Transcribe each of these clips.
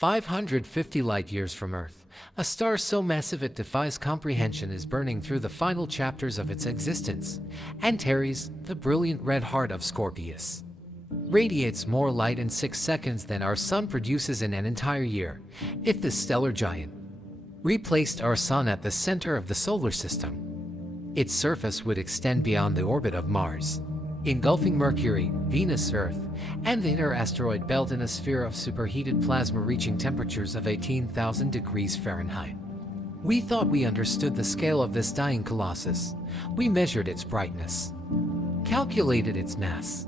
550 light-years from Earth, a star so massive it defies comprehension is burning through the final chapters of its existence. Antares, the brilliant red heart of Scorpius, radiates more light in 6 seconds than our Sun produces in an entire year. If this stellar giant replaced our Sun at the center of the solar system, its surface would extend beyond the orbit of Mars, engulfing Mercury, Venus, Earth, and the inner asteroid belt in a sphere of superheated plasma reaching temperatures of 18,000 degrees Fahrenheit. We thought we understood the scale of this dying colossus. We measured its brightness, calculated its mass,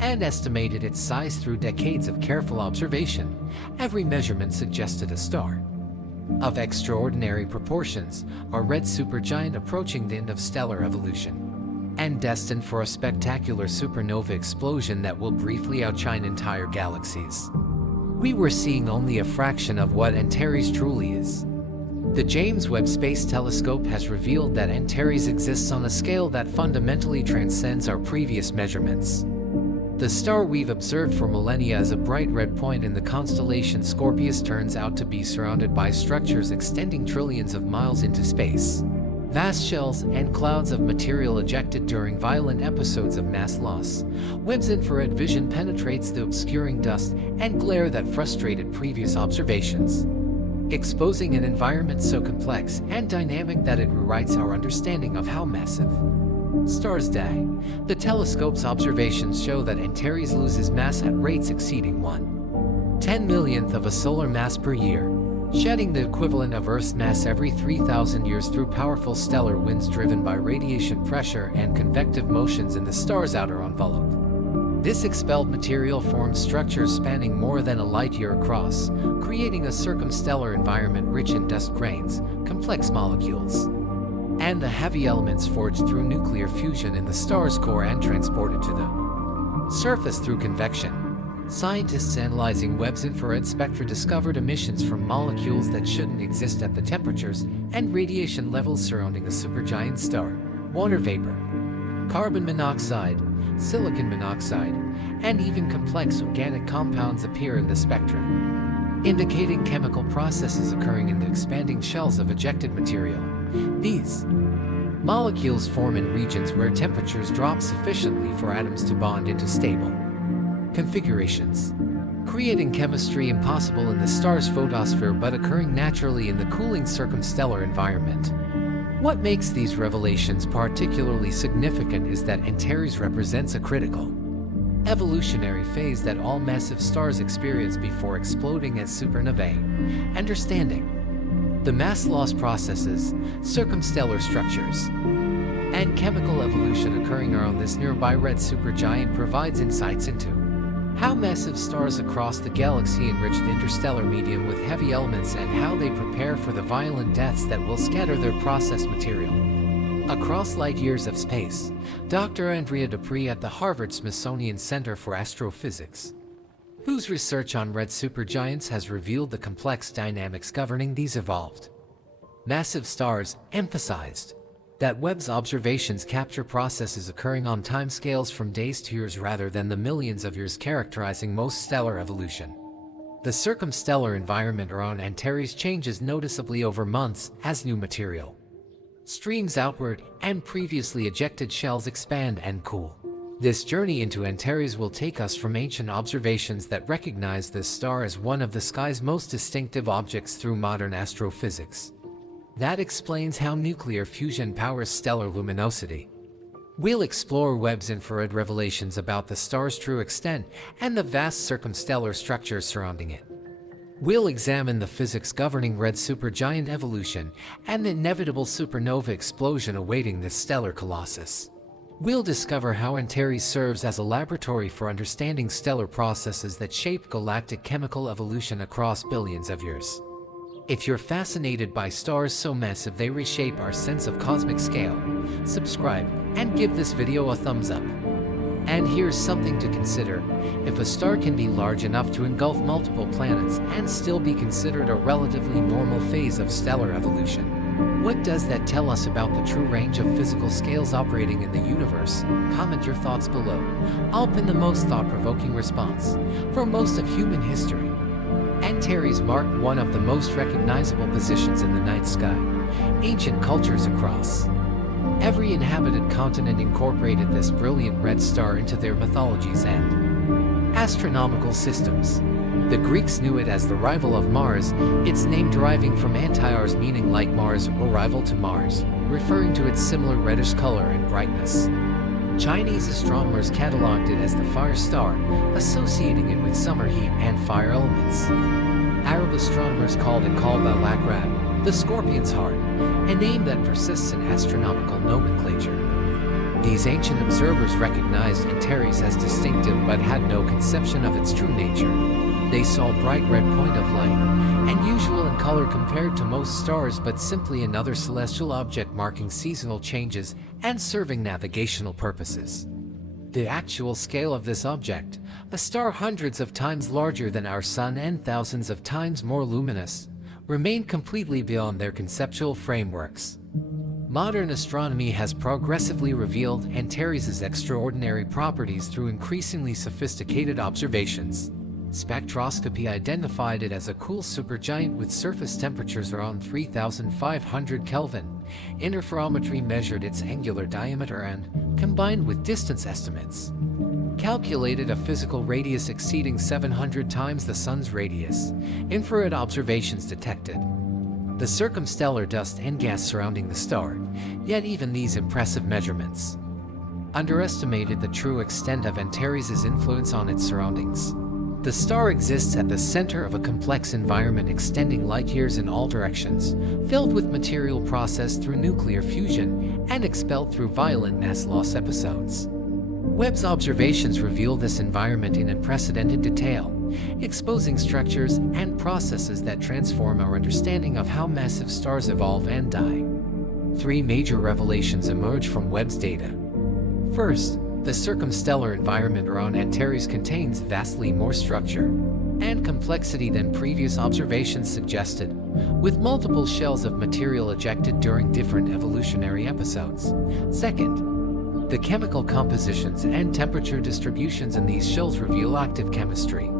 and estimated its size through decades of careful observation. Every measurement suggested a star of extraordinary proportions, a red supergiant approaching the end of stellar evolution, and destined for a spectacular supernova explosion that will briefly outshine entire galaxies. We were seeing only a fraction of what Antares truly is. The James Webb Space Telescope has revealed that Antares exists on a scale that fundamentally transcends our previous measurements. The star we've observed for millennia as a bright red point in the constellation Scorpius turns out to be surrounded by structures extending trillions of miles into space. Vast shells and clouds of material ejected during violent episodes of mass loss. Webb's infrared vision penetrates the obscuring dust and glare that frustrated previous observations, exposing an environment so complex and dynamic that it rewrites our understanding of how massive stars die. The telescope's observations show that Antares loses mass at rates exceeding 1/10,000,000th of a solar mass per year, shedding the equivalent of Earth's mass every 3,000 years through powerful stellar winds driven by radiation pressure and convective motions in the star's outer envelope. This expelled material forms structures spanning more than a light-year across, creating a circumstellar environment rich in dust grains, complex molecules, and the heavy elements forged through nuclear fusion in the star's core and transported to the surface through convection. Scientists analyzing Webb's infrared spectra discovered emissions from molecules that shouldn't exist at the temperatures and radiation levels surrounding a supergiant star. Water vapor, carbon monoxide, silicon monoxide, and even complex organic compounds appear in the spectrum, indicating chemical processes occurring in the expanding shells of ejected material. These molecules form in regions where temperatures drop sufficiently for atoms to bond into stable configurations, creating chemistry impossible in the star's photosphere but occurring naturally in the cooling circumstellar environment. What makes these revelations particularly significant is that Antares represents a critical evolutionary phase that all massive stars experience before exploding as supernovae. Understanding the mass loss processes, circumstellar structures, and chemical evolution occurring around this nearby red supergiant provides insights into how massive stars across the galaxy enrich the interstellar medium with heavy elements and how they prepare for the violent deaths that will scatter their processed material across light years of space. Dr. Andrea Dupree at the Harvard-Smithsonian Center for Astrophysics, whose research on red supergiants has revealed the complex dynamics governing these evolved massive stars, emphasized that Webb's observations capture processes occurring on timescales from days to years rather than the millions of years characterizing most stellar evolution. The circumstellar environment around Antares changes noticeably over months as new material streams outward and previously ejected shells expand and cool. This journey into Antares will take us from ancient observations that recognize this star as one of the sky's most distinctive objects through modern astrophysics that explains how nuclear fusion powers stellar luminosity. We'll explore Webb's infrared revelations about the star's true extent and the vast circumstellar structures surrounding it. We'll examine the physics governing red supergiant evolution and the inevitable supernova explosion awaiting this stellar colossus. We'll discover how Antares serves as a laboratory for understanding stellar processes that shape galactic chemical evolution across billions of years. If you're fascinated by stars so massive they reshape our sense of cosmic scale, subscribe and give this video a thumbs up. And here's something to consider. If a star can be large enough to engulf multiple planets and still be considered a relatively normal phase of stellar evolution, what does that tell us about the true range of physical scales operating in the universe? Comment your thoughts below. I'll pin the most thought-provoking response for most of human history. Antares marked one of the most recognizable positions in the night sky. Ancient cultures across every inhabited continent incorporated this brilliant red star into their mythologies and astronomical systems. The Greeks knew it as the rival of Mars, its name deriving from Antares, meaning like Mars or rival to Mars, referring to its similar reddish color and brightness. Chinese astronomers cataloged it as the fire star, associating it with summer heat and fire elements. Arab astronomers called it Kalb al-Akrab, the scorpion's heart, a name that persists in astronomical nomenclature. These ancient observers recognized Antares as distinctive but had no conception of its true nature. They saw a bright red point of light, unusual in color compared to most stars, but simply another celestial object marking seasonal changes and serving navigational purposes. The actual scale of this object, a star hundreds of times larger than our Sun and thousands of times more luminous, remained completely beyond their conceptual frameworks. Modern astronomy has progressively revealed Antares' extraordinary properties through increasingly sophisticated observations. Spectroscopy identified it as a cool supergiant with surface temperatures around 3,500 Kelvin. Interferometry measured its angular diameter and, combined with distance estimates, calculated a physical radius exceeding 700 times the Sun's radius. Infrared observations detected the circumstellar dust and gas surrounding the star, yet even these impressive measurements underestimated the true extent of Antares' influence on its surroundings. The star exists at the center of a complex environment extending light years in all directions, filled with material processed through nuclear fusion and expelled through violent mass loss episodes. Webb's observations reveal this environment in unprecedented detail, exposing structures and processes that transform our understanding of how massive stars evolve and die. Three major revelations emerge from Webb's data. First, the circumstellar environment around Antares contains vastly more structure and complexity than previous observations suggested, with multiple shells of material ejected during different evolutionary episodes. Second, the chemical compositions and temperature distributions in these shells reveal active chemistry,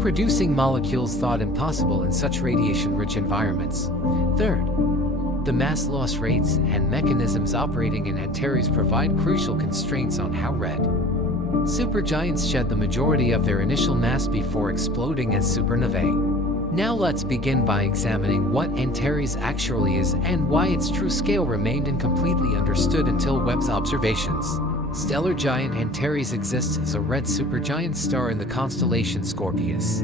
producing molecules thought impossible in such radiation-rich environments. Third, the mass loss rates and mechanisms operating in Antares provide crucial constraints on how red supergiants shed the majority of their initial mass before exploding as supernovae. Now let's begin by examining what Antares actually is and why its true scale remained incompletely understood until Webb's observations. Stellar giant Antares exists as a red supergiant star in the constellation Scorpius,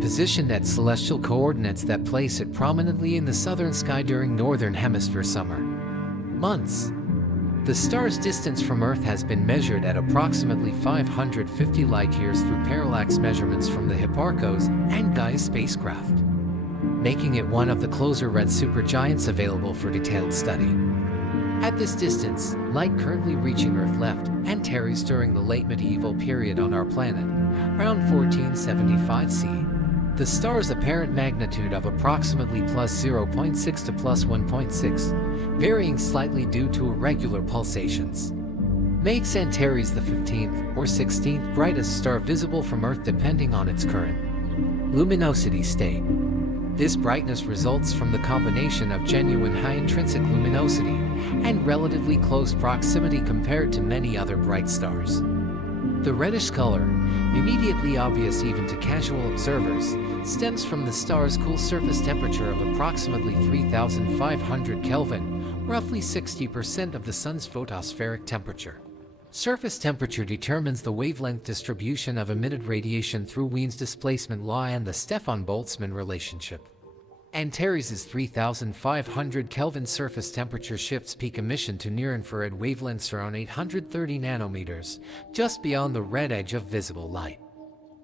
positioned at celestial coordinates that place it prominently in the southern sky during northern hemisphere summer months. The star's distance from Earth has been measured at approximately 550 light-years through parallax measurements from the Hipparcos and Gaia spacecraft, making it one of the closer red supergiants available for detailed study. At this distance, light currently reaching Earth left Antares during the late medieval period on our planet, around 1475 CE. The star's apparent magnitude of approximately plus 0.6 to plus 1.6, varying slightly due to irregular pulsations, makes Antares the 15th or 16th brightest star visible from Earth depending on its current luminosity state. This brightness results from the combination of genuine high intrinsic luminosity and relatively close proximity compared to many other bright stars. The reddish color, immediately obvious even to casual observers, stems from the star's cool surface temperature of approximately 3,500 Kelvin, roughly 60% of the Sun's photospheric temperature. Surface temperature determines the wavelength distribution of emitted radiation through Wien's displacement law and the Stefan-Boltzmann relationship. Antares' 3,500 Kelvin surface temperature shifts peak emission to near-infrared wavelengths around 830 nanometers, just beyond the red edge of visible light.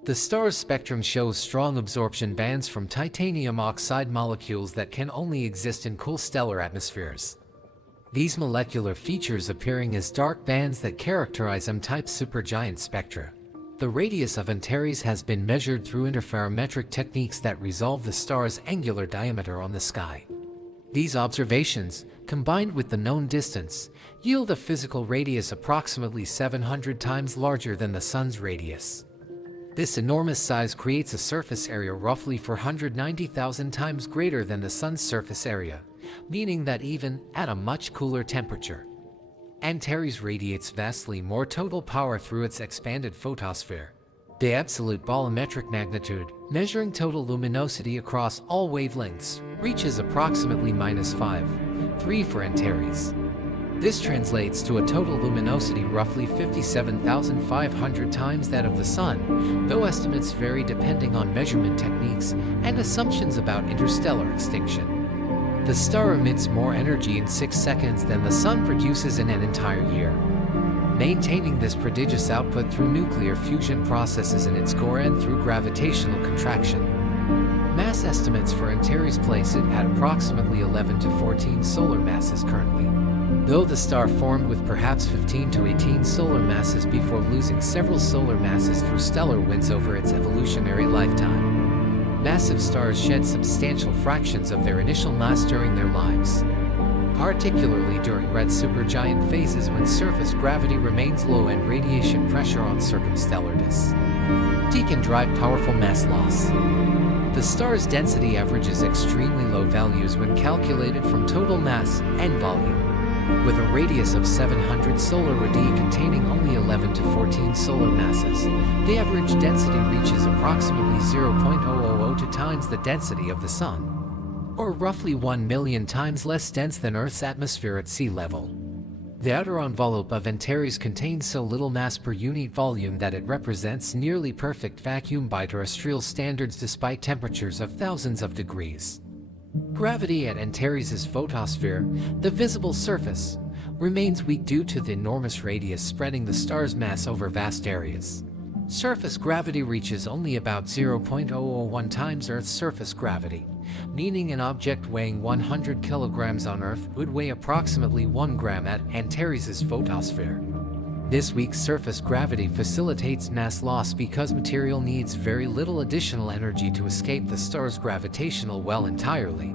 The star's spectrum shows strong absorption bands from titanium oxide molecules that can only exist in cool stellar atmospheres. These molecular features appearing as dark bands that characterize M-type supergiant spectra. The radius of Antares has been measured through interferometric techniques that resolve the star's angular diameter on the sky. These observations, combined with the known distance, yield a physical radius approximately 700 times larger than the Sun's radius. This enormous size creates a surface area roughly 490,000 times greater than the Sun's surface area, meaning that even at a much cooler temperature, Antares radiates vastly more total power through its expanded photosphere. The absolute bolometric magnitude, measuring total luminosity across all wavelengths, reaches approximately -5.3 for Antares. This translates to a total luminosity roughly 57,500 times that of the Sun, though estimates vary depending on measurement techniques and assumptions about interstellar extinction. The star emits more energy in 6 seconds than the Sun produces in an entire year, maintaining this prodigious output through nuclear fusion processes in its core and through gravitational contraction. Mass estimates for Antares place it at approximately 11 to 14 solar masses currently, though the star formed with perhaps 15 to 18 solar masses before losing several solar masses through stellar winds over its evolutionary lifetime. Massive stars shed substantial fractions of their initial mass during their lives, particularly during red supergiant phases when surface gravity remains low and radiation pressure on circumstellar disks can drive powerful mass loss. The star's density averages extremely low values when calculated from total mass and volume, with a radius of 700 solar radii containing only 11 to 14 solar masses. The average density reaches approximately 0.0002 times the density of the Sun, or roughly 1 million times less dense than Earth's atmosphere at sea level. The outer envelope of Antares contains so little mass per unit volume that it represents nearly perfect vacuum by terrestrial standards despite temperatures of thousands of degrees. Gravity at Antares' photosphere, the visible surface, remains weak due to the enormous radius spreading the star's mass over vast areas. Surface gravity reaches only about 0.001 times Earth's surface gravity, meaning an object weighing 100 kilograms on Earth would weigh approximately 1 gram at Antares' photosphere. This weak surface gravity facilitates mass loss because material needs very little additional energy to escape the star's gravitational well entirely.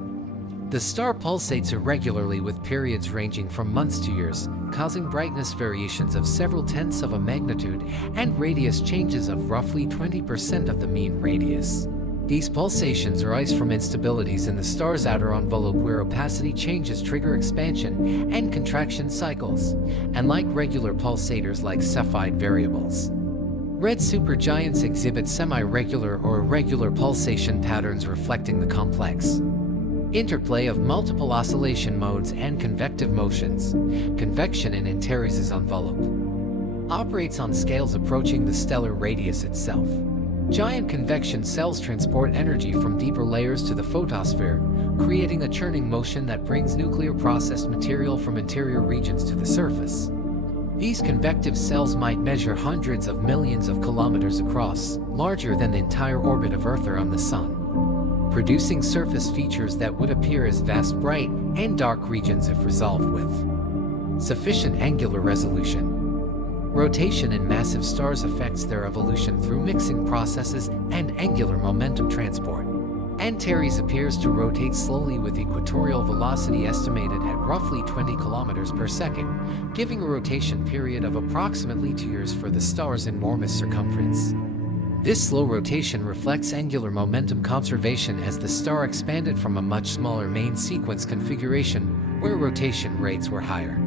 The star pulsates irregularly with periods ranging from months to years, causing brightness variations of several tenths of a magnitude and radius changes of roughly 20% of the mean radius. These pulsations arise from instabilities in the star's outer envelope where opacity changes trigger expansion and contraction cycles, and like regular pulsators like Cepheid variables. Red supergiants exhibit semi-regular or irregular pulsation patterns reflecting the complex interplay of multiple oscillation modes and convective motions. Convection in Antares' envelope operates on scales approaching the stellar radius itself. Giant convection cells transport energy from deeper layers to the photosphere, creating a churning motion that brings nuclear processed material from interior regions to the surface. These convective cells might measure hundreds of millions of kilometers across, larger than the entire orbit of Earth around the Sun, producing surface features that would appear as vast bright and dark regions if resolved with sufficient angular resolution. Rotation in massive stars affects their evolution through mixing processes and angular momentum transport. Antares appears to rotate slowly with equatorial velocity estimated at roughly 20 kilometers per second, giving a rotation period of approximately 2 years for the star's enormous circumference. This slow rotation reflects angular momentum conservation as the star expanded from a much smaller main sequence configuration where rotation rates were higher.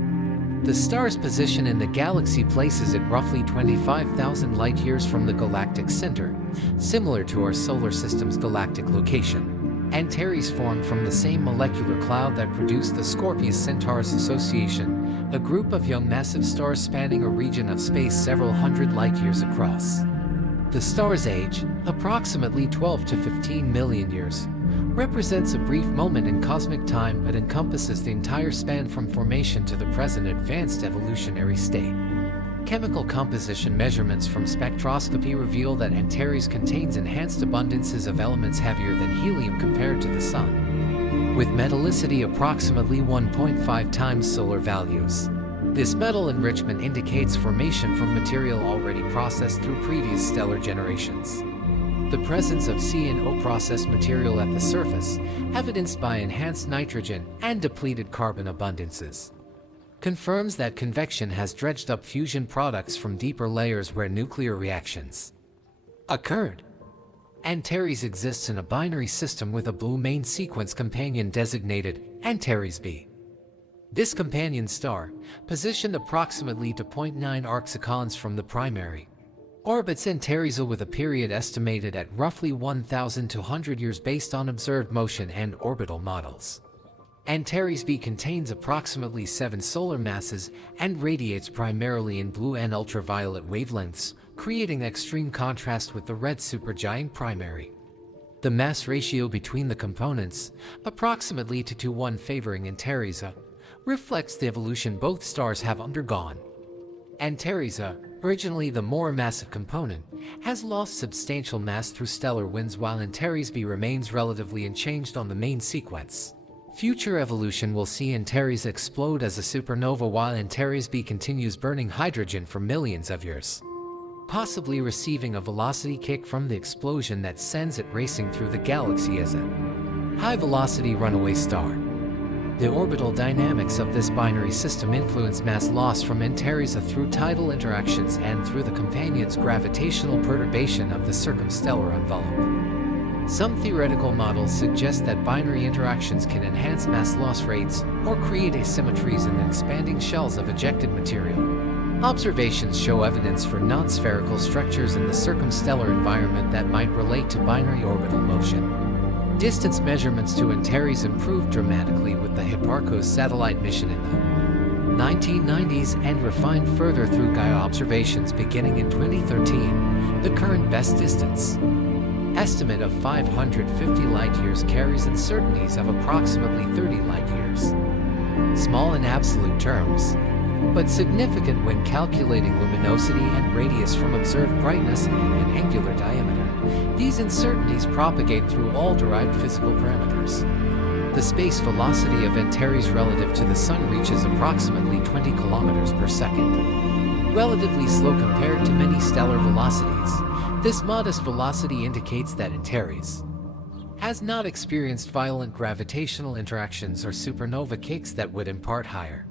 The star's position in the galaxy places it roughly 25,000 light-years from the galactic center, similar to our solar system's galactic location. Antares formed from the same molecular cloud that produced the Scorpius-Centaurus association, a group of young massive stars spanning a region of space several hundred light-years across. The star's age, approximately 12 to 15 million years, represents a brief moment in cosmic time but encompasses the entire span from formation to the present advanced evolutionary state. Chemical composition measurements from spectroscopy reveal that Antares contains enhanced abundances of elements heavier than helium compared to the Sun, with metallicity approximately 1.5 times solar values. This metal enrichment indicates formation from material already processed through previous stellar generations. The presence of C and O processed material at the surface, evidenced by enhanced nitrogen and depleted carbon abundances, confirms that convection has dredged up fusion products from deeper layers where nuclear reactions occurred. Antares exists in a binary system with a blue main sequence companion designated Antares B. This companion star, positioned approximately to 0.9 arcsecons from the primary, orbits Antares with a period estimated at roughly 1,200 years based on observed motion and orbital models. Antares B contains approximately 7 solar masses and radiates primarily in blue and ultraviolet wavelengths, creating extreme contrast with the red supergiant primary. The mass ratio between the components, approximately 2:1 favoring Antares A, reflects the evolution both stars have undergone. Antares A, originally the more massive component, has lost substantial mass through stellar winds, while Antares B remains relatively unchanged on the main sequence. Future evolution will see Antares explode as a supernova while Antares B continues burning hydrogen for millions of years, possibly receiving a velocity kick from the explosion that sends it racing through the galaxy as a high-velocity runaway star. The orbital dynamics of this binary system influence mass loss from Antares through tidal interactions and through the companion's gravitational perturbation of the circumstellar envelope. Some theoretical models suggest that binary interactions can enhance mass loss rates or create asymmetries in the expanding shells of ejected material. Observations show evidence for non-spherical structures in the circumstellar environment that might relate to binary orbital motion. Distance measurements to Antares improved dramatically with the Hipparcos satellite mission in the 1990s and refined further through Gaia observations beginning in 2013. The current best distance estimate of 550 light-years carries uncertainties of approximately 30 light-years. Small in absolute terms, but significant when calculating luminosity and radius from observed brightness and angular diameter. These uncertainties propagate through all derived physical parameters. The space velocity of Antares relative to the Sun reaches approximately 20 kilometers per second, relatively slow compared to many stellar velocities. This modest velocity indicates that Antares has not experienced violent gravitational interactions or supernova kicks that would impart higher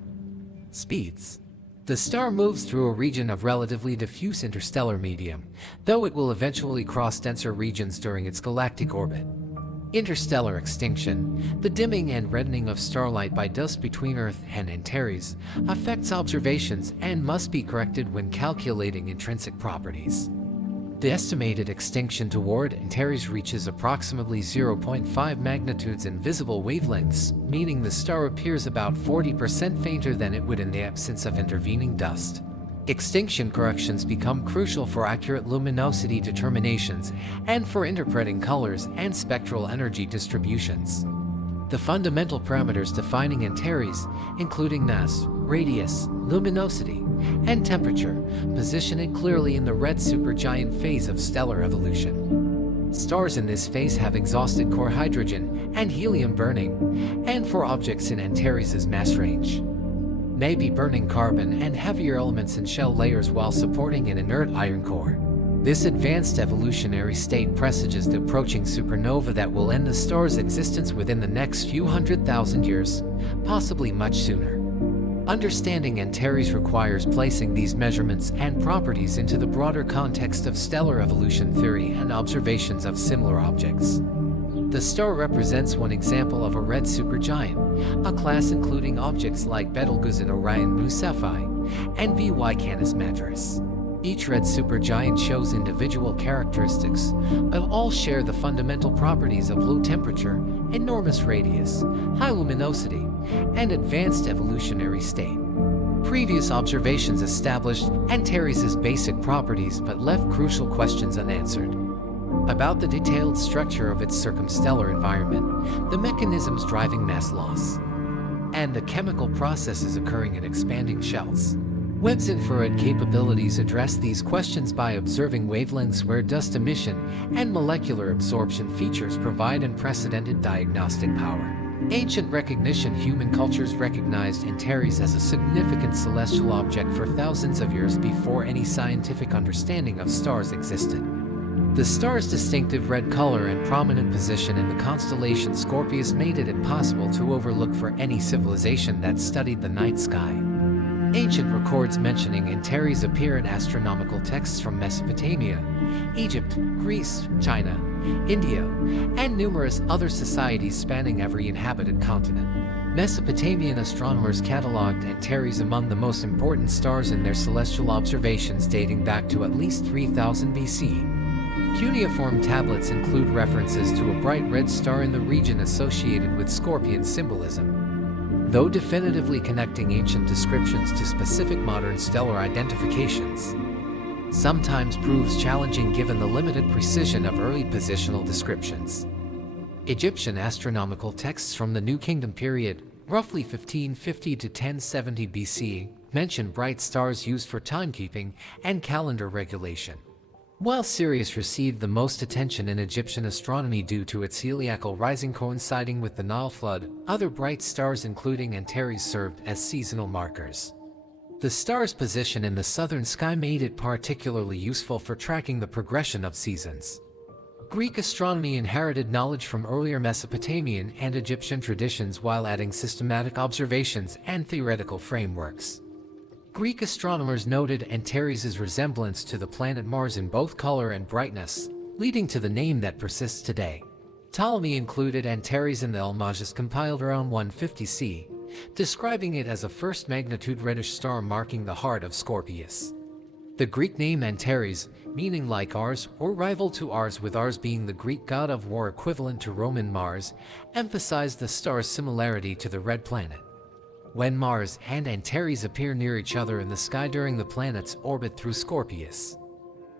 speeds. The star moves through a region of relatively diffuse interstellar medium, though it will eventually cross denser regions during its galactic orbit. Interstellar extinction, the dimming and reddening of starlight by dust between Earth and Antares, affects observations and must be corrected when calculating intrinsic properties. The estimated extinction toward Antares reaches approximately 0.5 magnitudes in visible wavelengths, meaning the star appears about 40% fainter than it would in the absence of intervening dust. Extinction corrections become crucial for accurate luminosity determinations and for interpreting colors and spectral energy distributions. The fundamental parameters defining Antares, including mass, radius, luminosity, and temperature, position it clearly in the red supergiant phase of stellar evolution. Stars in this phase have exhausted core hydrogen and helium burning, and for objects in Antares' mass range, may be burning carbon and heavier elements in shell layers while supporting an inert iron core. This advanced evolutionary state presages the approaching supernova that will end the star's existence within the next few 100,000 years, possibly much sooner. Understanding Antares requires placing these measurements and properties into the broader context of stellar evolution theory and observations of similar objects. The star represents one example of a red supergiant, a class including objects like Betelgeuse and Orion Mu Cephei, and VY Canis Majoris. Each red supergiant shows individual characteristics, but all share the fundamental properties of low temperature, enormous radius, high luminosity, and advanced evolutionary state. Previous observations established Antares' basic properties but left crucial questions unanswered about the detailed structure of its circumstellar environment, the mechanisms driving mass loss, and the chemical processes occurring in expanding shells. Webb's infrared capabilities address these questions by observing wavelengths where dust emission and molecular absorption features provide unprecedented diagnostic power. Ancient recognition human cultures recognized Antares as a significant celestial object for thousands of years before any scientific understanding of stars existed. The star's distinctive red color and prominent position in the constellation Scorpius made it impossible to overlook for any civilization that studied the night sky. Ancient records mentioning Antares appear in astronomical texts from Mesopotamia, Egypt, Greece, China, India, and numerous other societies spanning every inhabited continent. Mesopotamian astronomers cataloged Antares among the most important stars in their celestial observations dating back to at least 3000 BC. Cuneiform tablets include references to a bright red star in the region associated with Scorpion symbolism, though definitively connecting ancient descriptions to specific modern stellar identifications sometimes proves challenging given the limited precision of early positional descriptions. Egyptian astronomical texts from the New Kingdom period, roughly 1550 to 1070 BC, mention bright stars used for timekeeping and calendar regulation. While Sirius received the most attention in Egyptian astronomy due to its heliacal rising coinciding with the Nile flood, other bright stars including Antares served as seasonal markers. The star's position in the southern sky made it particularly useful for tracking the progression of seasons. Greek astronomy inherited knowledge from earlier Mesopotamian and Egyptian traditions while adding systematic observations and theoretical frameworks. Greek astronomers noted Antares' resemblance to the planet Mars in both color and brightness, leading to the name that persists today. Ptolemy included Antares in the Almagest compiled around 150 CE, describing it as a first-magnitude reddish star marking the heart of Scorpius. The Greek name Antares, meaning like Ars or rival to Ars, with Ars being the Greek god of war equivalent to Roman Mars, emphasized the star's similarity to the red planet. When Mars and Antares appear near each other in the sky during the planet's orbit through Scorpius,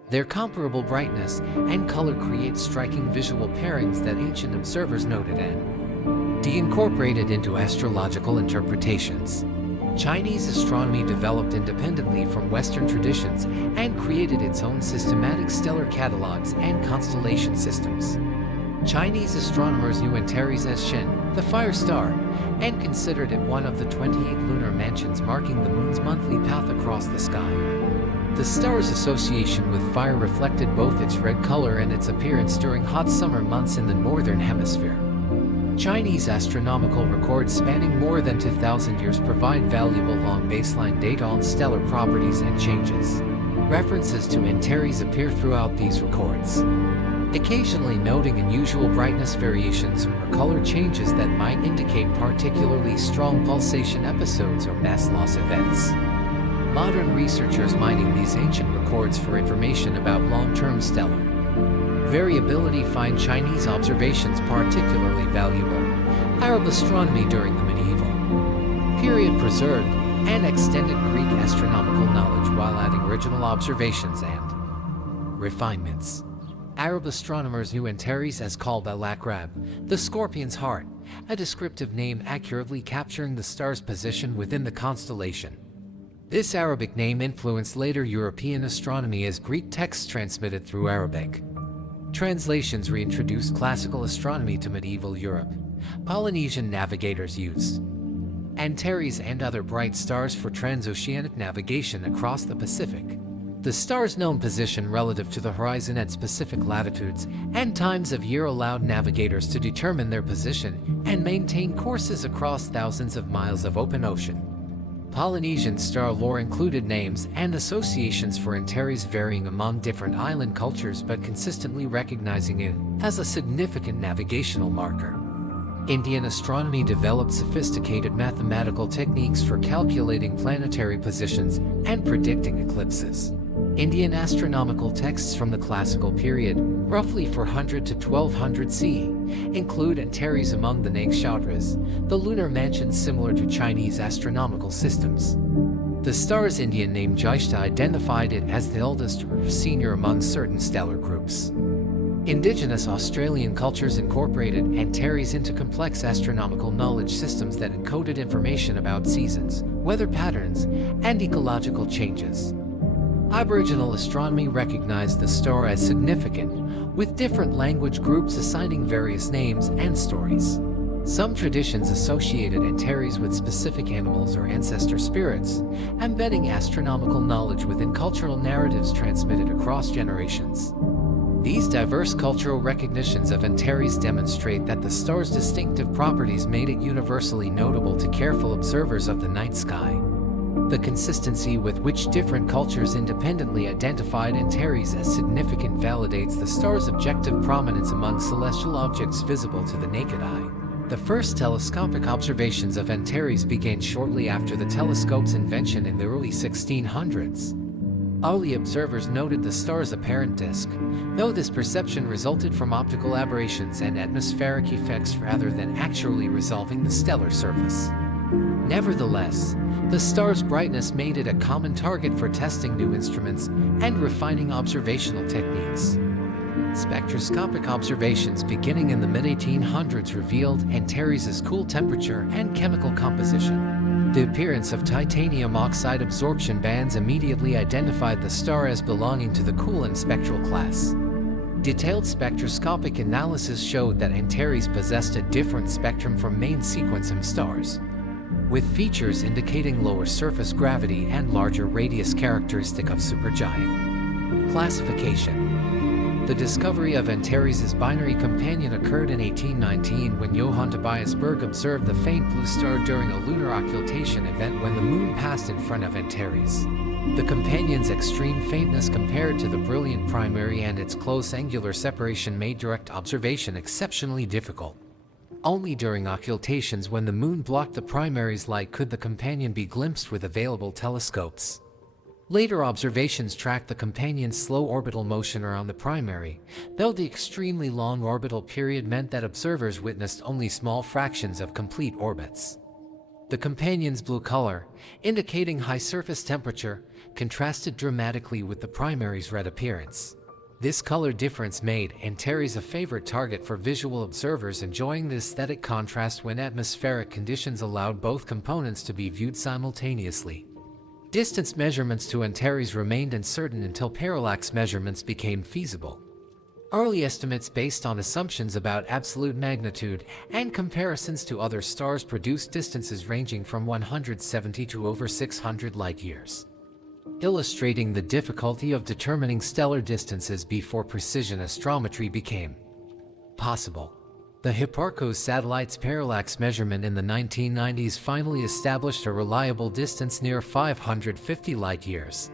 their comparable brightness and color create striking visual pairings that ancient observers noted and de-incorporated into astrological interpretations. Chinese astronomy developed independently from Western traditions and created its own systematic stellar catalogs and constellation systems. Chinese astronomers knew Antares as Shen, the fire star, and considered it one of the 28 lunar mansions marking the moon's monthly path across the sky. The star's association with fire reflected both its red color and its appearance during hot summer months in the northern hemisphere. Chinese astronomical records spanning more than 2,000 years provide valuable long baseline data on stellar properties and changes. References to Antares appear throughout these records, occasionally noting unusual brightness variations or color changes that might indicate particularly strong pulsation episodes or mass loss events. Modern researchers mining these ancient records for information about long-term stellar variability find Chinese observations particularly valuable. Arab astronomy during the medieval period preserved and extended Greek astronomical knowledge while adding original observations and refinements. Arab astronomers knew Antares as Qalb al-Aqrab, the scorpion's heart, a descriptive name accurately capturing the star's position within the constellation. This Arabic name influenced later European astronomy as Greek texts transmitted through Arabic translations reintroduced classical astronomy to medieval Europe. Polynesian navigators used Antares and other bright stars for transoceanic navigation across the Pacific. The star's known position relative to the horizon at specific latitudes and times of year allowed navigators to determine their position and maintain courses across thousands of miles of open ocean. Polynesian star lore included names and associations for Antares varying among different island cultures but consistently recognizing it as a significant navigational marker. Indian astronomy developed sophisticated mathematical techniques for calculating planetary positions and predicting eclipses. Indian astronomical texts from the classical period, roughly 400 to 1200 CE, include Antares among the nakshatras, the lunar mansions similar to Chinese astronomical systems. The star's Indian name Jyeshta identified it as the eldest or senior among certain stellar groups. Indigenous Australian cultures incorporated Antares into complex astronomical knowledge systems that encoded information about seasons, weather patterns, and ecological changes. Aboriginal astronomy recognized the star as significant, with different language groups assigning various names and stories. Some traditions associated Antares with specific animals or ancestor spirits, embedding astronomical knowledge within cultural narratives transmitted across generations. These diverse cultural recognitions of Antares demonstrate that the star's distinctive properties made it universally notable to careful observers of the night sky. The consistency with which different cultures independently identified Antares as significant validates the star's objective prominence among celestial objects visible to the naked eye. The first telescopic observations of Antares began shortly after the telescope's invention in the early 1600s. Early observers noted the star's apparent disk, though this perception resulted from optical aberrations and atmospheric effects rather than actually resolving the stellar surface. Nevertheless, the star's brightness made it a common target for testing new instruments and refining observational techniques. Spectroscopic observations beginning in the mid-1800s revealed Antares' cool temperature and chemical composition. The appearance of titanium oxide absorption bands immediately identified the star as belonging to the cool and spectral class. Detailed spectroscopic analysis showed that Antares possessed a different spectrum from main sequence M stars, with features indicating lower surface gravity and larger radius characteristic of supergiant. Classification. The discovery of Antares' binary companion occurred in 1819 when Johann Tobias Berg observed the faint blue star during a lunar occultation event when the moon passed in front of Antares. The companion's extreme faintness compared to the brilliant primary and its close angular separation made direct observation exceptionally difficult. Only during occultations when the moon blocked the primary's light could the companion be glimpsed with available telescopes. Later observations tracked the companion's slow orbital motion around the primary, though the extremely long orbital period meant that observers witnessed only small fractions of complete orbits. The companion's blue color, indicating high surface temperature, contrasted dramatically with the primary's red appearance. This color difference made Antares a favorite target for visual observers enjoying the aesthetic contrast when atmospheric conditions allowed both components to be viewed simultaneously. Distance measurements to Antares remained uncertain until parallax measurements became feasible. Early estimates based on assumptions about absolute magnitude and comparisons to other stars produced distances ranging from 170 to over 600 light-years, illustrating the difficulty of determining stellar distances before precision astrometry became possible. The Hipparcos satellite's parallax measurement in the 1990s finally established a reliable distance near 550 light-years.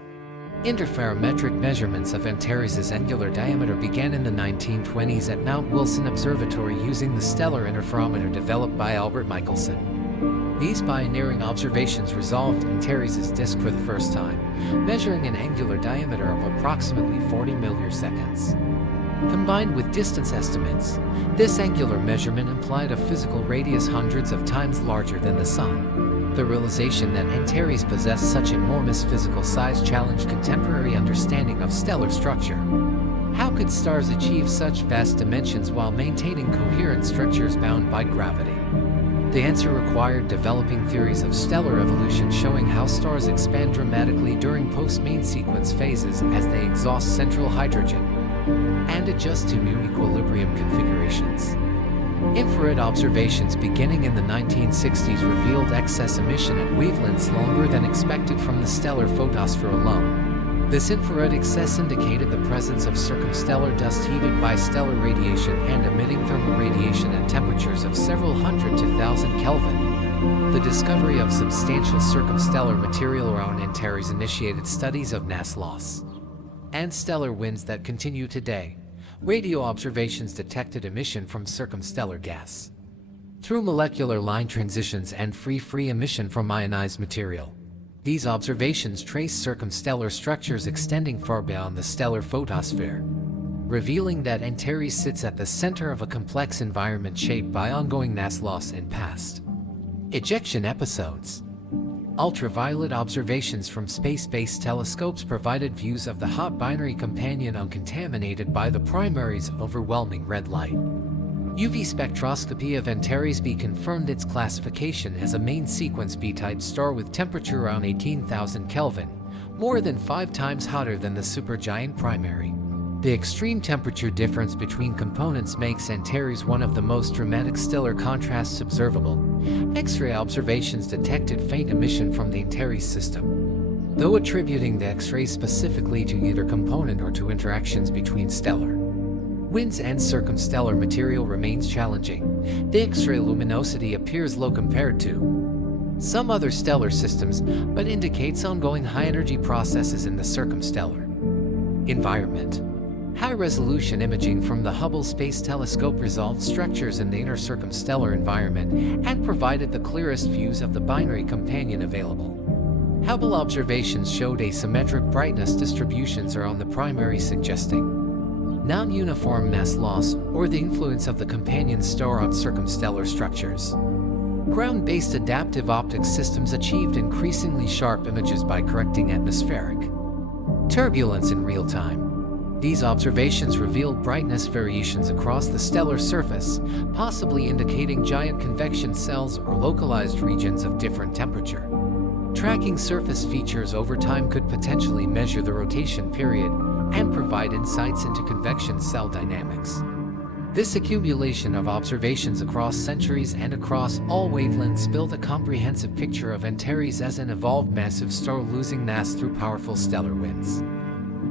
Interferometric measurements of Antares' angular diameter began in the 1920s at Mount Wilson Observatory using the stellar interferometer developed by Albert Michelson. These pioneering observations resolved Antares' disk for the first time, measuring an angular diameter of approximately 40 milliseconds. Combined with distance estimates, this angular measurement implied a physical radius hundreds of times larger than the Sun. The realization that Antares possessed such enormous physical size challenged contemporary understanding of stellar structure. How could stars achieve such vast dimensions while maintaining coherent structures bound by gravity? The answer required developing theories of stellar evolution showing how stars expand dramatically during post-main sequence phases as they exhaust central hydrogen and adjust to new equilibrium configurations. Infrared observations beginning in the 1960s revealed excess emission at wavelengths longer than expected from the stellar photosphere alone. This infrared excess indicated the presence of circumstellar dust heated by stellar radiation and emitting thermal radiation at temperatures of several hundred to 1,000 Kelvin. The discovery of substantial circumstellar material around Antares initiated studies of mass loss and stellar winds that continue today. Radio observations detected emission from circumstellar gas through molecular line transitions and free emission from ionized material. These observations trace circumstellar structures extending far beyond the stellar photosphere, revealing that Antares sits at the center of a complex environment shaped by ongoing mass loss and past ejection episodes. Ultraviolet observations from space-based telescopes provided views of the hot binary companion uncontaminated by the primary's overwhelming red light. UV spectroscopy of Antares B confirmed its classification as a main sequence B-type star with temperature around 18,000 Kelvin, more than 5 times hotter than the supergiant primary. The extreme temperature difference between components makes Antares one of the most dramatic stellar contrasts observable. X-ray observations detected faint emission from the Antares system, though attributing the X-rays specifically to either component or to interactions between stellar winds and circumstellar material remains challenging. The X-ray luminosity appears low compared to some other stellar systems, but indicates ongoing high-energy processes in the circumstellar environment. High-resolution imaging from the Hubble Space Telescope resolved structures in the inner circumstellar environment and provided the clearest views of the binary companion available. Hubble observations showed asymmetric brightness distributions around the primary, suggesting non-uniform mass loss or the influence of the companion star on circumstellar structures. Ground-based adaptive optics systems achieved increasingly sharp images by correcting atmospheric turbulence in real time. These observations revealed brightness variations across the stellar surface, possibly indicating giant convection cells or localized regions of different temperature. Tracking surface features over time could potentially measure the rotation period and provide insights into convection cell dynamics. This accumulation of observations across centuries and across all wavelengths built a comprehensive picture of Antares as an evolved massive star losing mass through powerful stellar winds,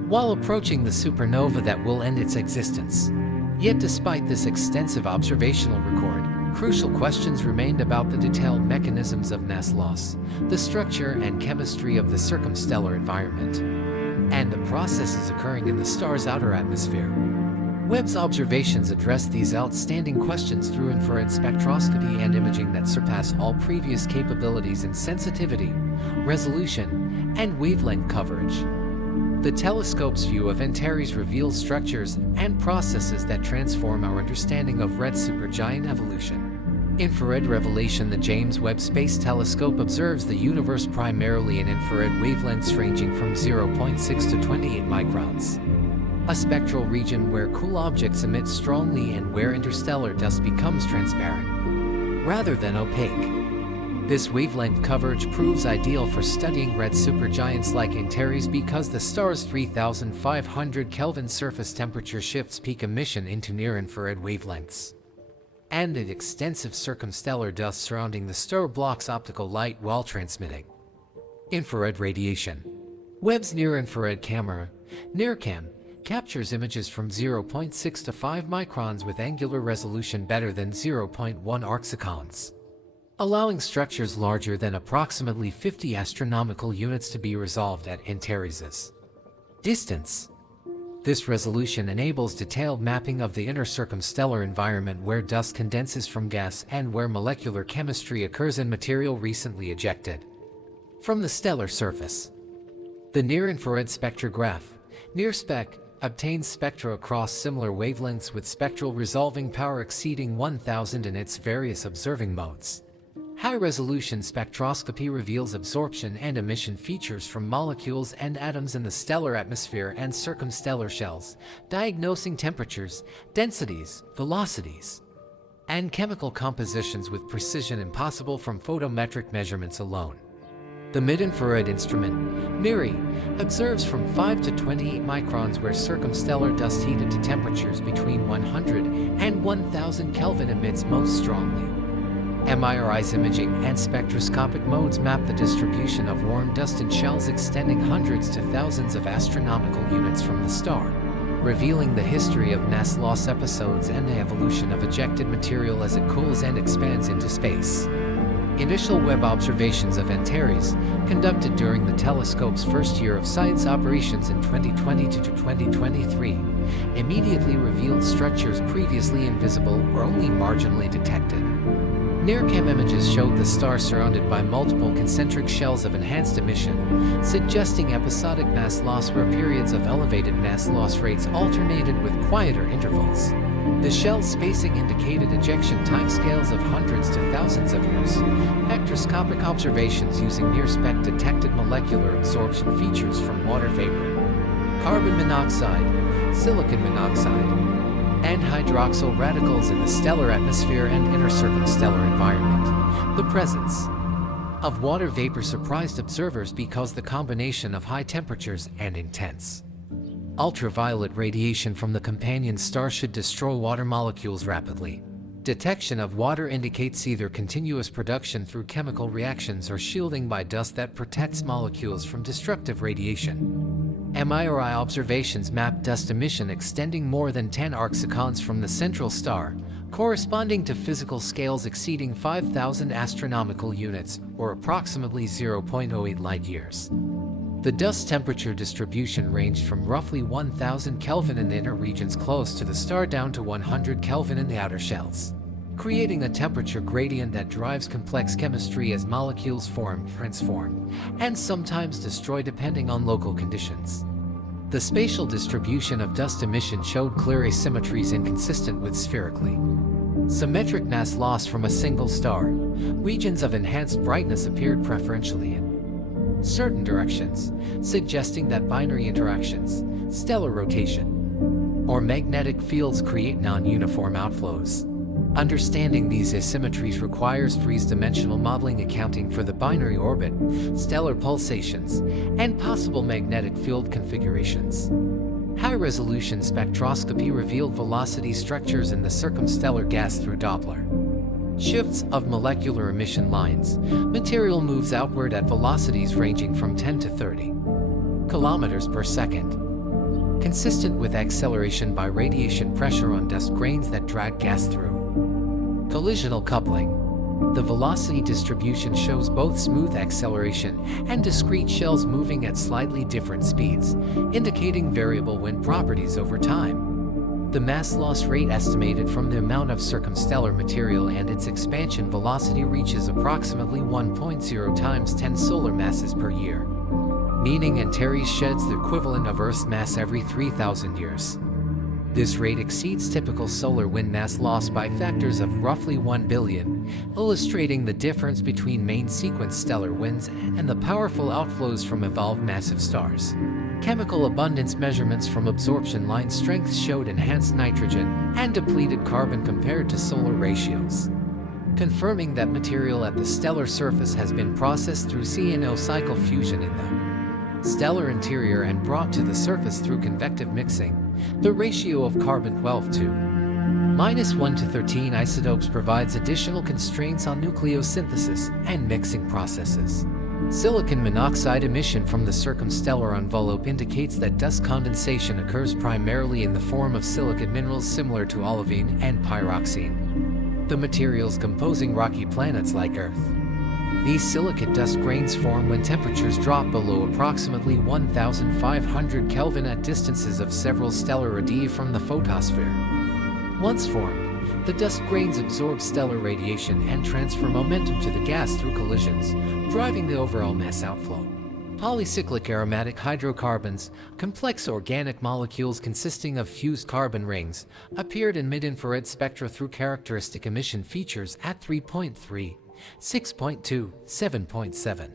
while approaching the supernova that will end its existence. Yet despite this extensive observational record, crucial questions remained about the detailed mechanisms of mass loss, the structure and chemistry of the circumstellar environment, and the processes occurring in the star's outer atmosphere. Webb's observations address these outstanding questions through infrared spectroscopy and imaging that surpass all previous capabilities in sensitivity, resolution, and wavelength coverage. The telescope's view of Antares reveals structures and processes that transform our understanding of red supergiant evolution. Infrared revelation. The James Webb Space Telescope observes the universe primarily in infrared wavelengths ranging from 0.6 to 28 microns, a spectral region where cool objects emit strongly and where interstellar dust becomes transparent rather than opaque. This wavelength coverage proves ideal for studying red supergiants like Antares because the star's 3,500 Kelvin surface temperature shifts peak emission into near-infrared wavelengths, and the extensive circumstellar dust surrounding the star blocks optical light while transmitting infrared radiation. Webb's near-infrared camera, NIRCam, captures images from 0.6 to 5 microns with angular resolution better than 0.1 arcsecons, allowing structures larger than approximately 50 astronomical units to be resolved at Antares' distance. This resolution enables detailed mapping of the inner circumstellar environment where dust condenses from gas and where molecular chemistry occurs in material recently ejected from the stellar surface. The near-infrared spectrograph, NIRSpec, obtains spectra across similar wavelengths with spectral resolving power exceeding 1000 in its various observing modes. High-resolution spectroscopy reveals absorption and emission features from molecules and atoms in the stellar atmosphere and circumstellar shells, diagnosing temperatures, densities, velocities, and chemical compositions with precision impossible from photometric measurements alone. The mid-infrared instrument, MIRI, observes from 5 to 28 microns where circumstellar dust heated to temperatures between 100 and 1000 Kelvin emits most strongly. MIRI's imaging and spectroscopic modes map the distribution of warm dust in shells extending hundreds to thousands of astronomical units from the star, revealing the history of mass loss episodes and the evolution of ejected material as it cools and expands into space. Initial Webb observations of Antares, conducted during the telescope's first year of science operations in 2022 to 2023, immediately revealed structures previously invisible or only marginally detected. NIRCam images showed the star surrounded by multiple concentric shells of enhanced emission, suggesting episodic mass loss where periods of elevated mass loss rates alternated with quieter intervals. The shell spacing indicated ejection timescales of hundreds to thousands of years. Spectroscopic observations using NIRSpec detected molecular absorption features from water vapor, carbon monoxide, silicon monoxide, and hydroxyl radicals in the stellar atmosphere and inner circumstellar environment. The presence of water vapor surprised observers because the combination of high temperatures and intense ultraviolet radiation from the companion star should destroy water molecules rapidly. Detection of water indicates either continuous production through chemical reactions or shielding by dust that protects molecules from destructive radiation. MIRI observations map dust emission extending more than 10 arcsecons from the central star, corresponding to physical scales exceeding 5,000 astronomical units, or approximately 0.08 light-years. The dust temperature distribution ranged from roughly 1,000 Kelvin in the inner regions close to the star down to 100 Kelvin in the outer shells, creating a temperature gradient that drives complex chemistry as molecules form, transform, and sometimes destroy depending on local conditions. The spatial distribution of dust emission showed clear asymmetries inconsistent with spherically symmetric mass loss from a single star. Regions of enhanced brightness appeared preferentially in certain directions, suggesting that binary interactions, stellar rotation, or magnetic fields create non-uniform outflows. Understanding these asymmetries requires three-dimensional modeling accounting for the binary orbit, stellar pulsations, and possible magnetic field configurations. High-resolution spectroscopy revealed velocity structures in the circumstellar gas through Doppler shifts of molecular emission lines. Material moves outward at velocities ranging from 10 to 30 kilometers per second, consistent with acceleration by radiation pressure on dust grains that drag gas through. Collisional coupling. The velocity distribution shows both smooth acceleration and discrete shells moving at slightly different speeds, indicating variable wind properties over time. The mass loss rate estimated from the amount of circumstellar material and its expansion velocity reaches approximately 1.0 times 10 solar masses per year, meaning Antares sheds the equivalent of Earth's mass every 3,000 years. This rate exceeds typical solar wind mass loss by factors of roughly 1 billion, illustrating the difference between main sequence stellar winds and the powerful outflows from evolved massive stars. Chemical abundance measurements from absorption line strengths showed enhanced nitrogen and depleted carbon compared to solar ratios, confirming that material at the stellar surface has been processed through CNO cycle fusion in the stellar interior and brought to the surface through convective mixing. The ratio of carbon-12 to -1 to 13 isotopes provides additional constraints on nucleosynthesis and mixing processes. Silicon monoxide emission from the circumstellar envelope indicates that dust condensation occurs primarily in the form of silicate minerals similar to olivine and pyroxene, the materials composing rocky planets like Earth. These silicate dust grains form when temperatures drop below approximately 1,500 Kelvin at distances of several stellar radii from the photosphere. Once formed, the dust grains absorb stellar radiation and transfer momentum to the gas through collisions, driving the overall mass outflow. Polycyclic aromatic hydrocarbons, complex organic molecules consisting of fused carbon rings, appeared in mid-infrared spectra through characteristic emission features at 3.3, 6.2, 7.7,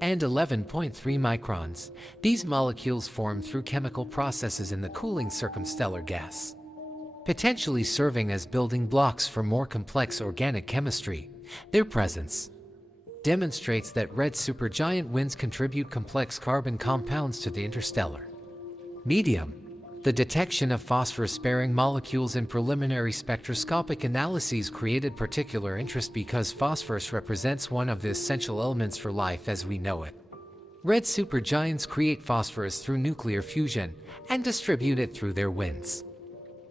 and 11.3 microns. These molecules form through chemical processes in the cooling circumstellar gas, potentially serving as building blocks for more complex organic chemistry. Their presence demonstrates that red supergiant winds contribute complex carbon compounds to the interstellar medium. The detection of phosphorus-bearing molecules in preliminary spectroscopic analyses created particular interest because phosphorus represents one of the essential elements for life as we know it. Red supergiants create phosphorus through nuclear fusion and distribute it through their winds,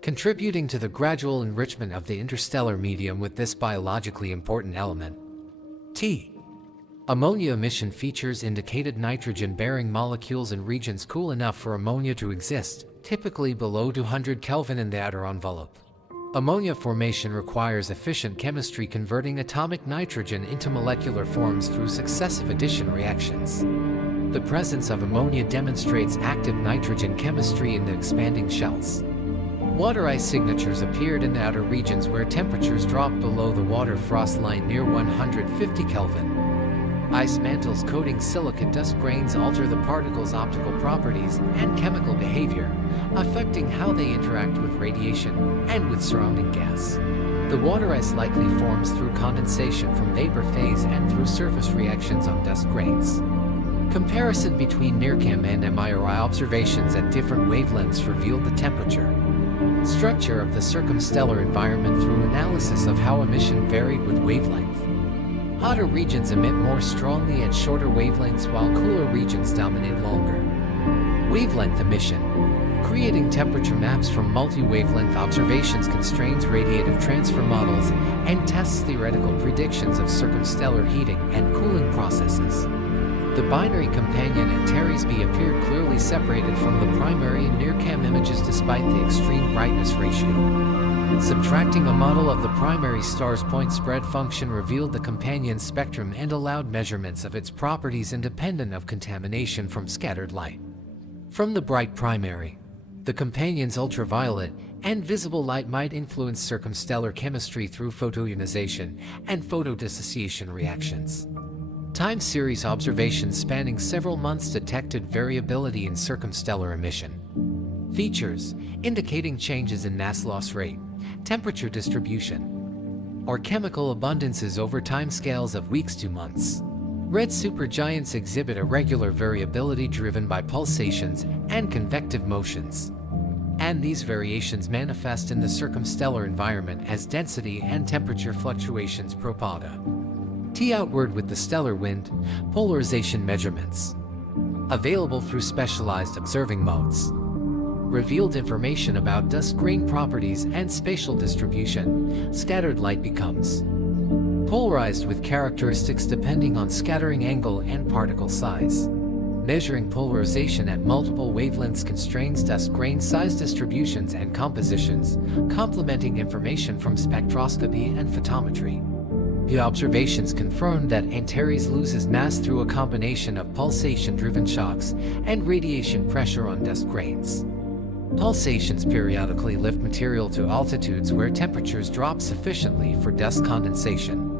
contributing to the gradual enrichment of the interstellar medium with this biologically important element. Ammonia emission features indicated nitrogen-bearing molecules in regions cool enough for ammonia to exist, typically below 200 Kelvin in the outer envelope. Ammonia formation requires efficient chemistry converting atomic nitrogen into molecular forms through successive addition reactions. The presence of ammonia demonstrates active nitrogen chemistry in the expanding shells. Water ice signatures appeared in the outer regions where temperatures dropped below the water frost line near 150 Kelvin. Ice mantles coating silicate dust grains alter the particles' optical properties and chemical behavior, affecting how they interact with radiation and with surrounding gas. The water ice likely forms through condensation from vapor phase and through surface reactions on dust grains. Comparison between NIRCam and MIRI observations at different wavelengths revealed the temperature structure of the circumstellar environment through analysis of how emission varied with wavelength. Hotter regions emit more strongly at shorter wavelengths while cooler regions dominate longer wavelength emission. Creating temperature maps from multi-wavelength observations constrains radiative transfer models and tests theoretical predictions of circumstellar heating and cooling processes. The binary companion Antares B appeared clearly separated from the primary and NIRCam images despite the extreme brightness ratio. Subtracting a model of the primary star's point spread function revealed the companion's spectrum and allowed measurements of its properties independent of contamination from scattered light. From the bright primary, the companion's ultraviolet and visible light might influence circumstellar chemistry through photoionization and photodissociation reactions. Time series observations spanning several months detected variability in circumstellar emission. Features indicating changes in mass loss rate, temperature distribution, or chemical abundances over timescales of weeks to months. Red supergiants exhibit irregular variability driven by pulsations and convective motions, and these variations manifest in the circumstellar environment as density and temperature fluctuations propagate. T outward with the stellar wind, polarization measurements, available through specialized observing modes, revealed information about dust grain properties and spatial distribution. Scattered light becomes polarized with characteristics depending on scattering angle and particle size. Measuring polarization at multiple wavelengths constrains dust grain size distributions and compositions, complementing information from spectroscopy and photometry. The observations confirmed that Antares loses mass through a combination of pulsation-driven shocks and radiation pressure on dust grains. Pulsations periodically lift material to altitudes where temperatures drop sufficiently for dust condensation.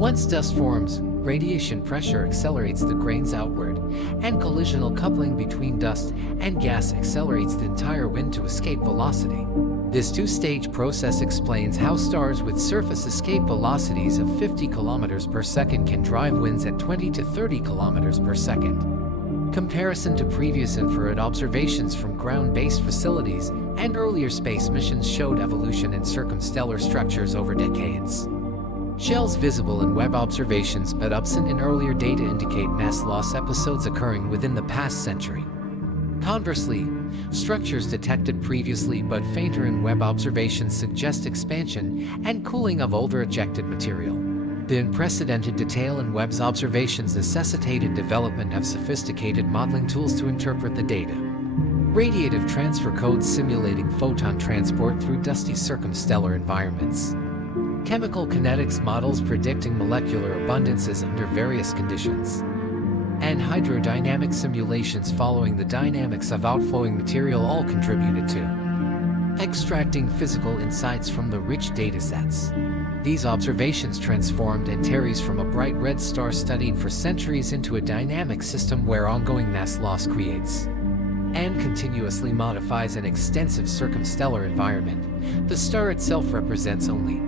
Once dust forms, radiation pressure accelerates the grains outward, and collisional coupling between dust and gas accelerates the entire wind to escape velocity. This two-stage process explains how stars with surface escape velocities of 50 km per second can drive winds at 20 to 30 km per second. Comparison to previous infrared observations from ground-based facilities and earlier space missions showed evolution in circumstellar structures over decades. Shells visible in Webb observations but absent in earlier data indicate mass loss episodes occurring within the past century. Conversely, structures detected previously but fainter in Webb observations suggest expansion and cooling of older ejected material. The unprecedented detail in Webb's observations necessitated development of sophisticated modeling tools to interpret the data. Radiative transfer codes simulating photon transport through dusty circumstellar environments. Chemical kinetics models predicting molecular abundances under various conditions. And hydrodynamic simulations following the dynamics of outflowing material all contributed to extracting physical insights from the rich datasets. These observations transformed Antares from a bright red star studied for centuries into a dynamic system where ongoing mass loss creates and continuously modifies an extensive circumstellar environment. The star itself represents only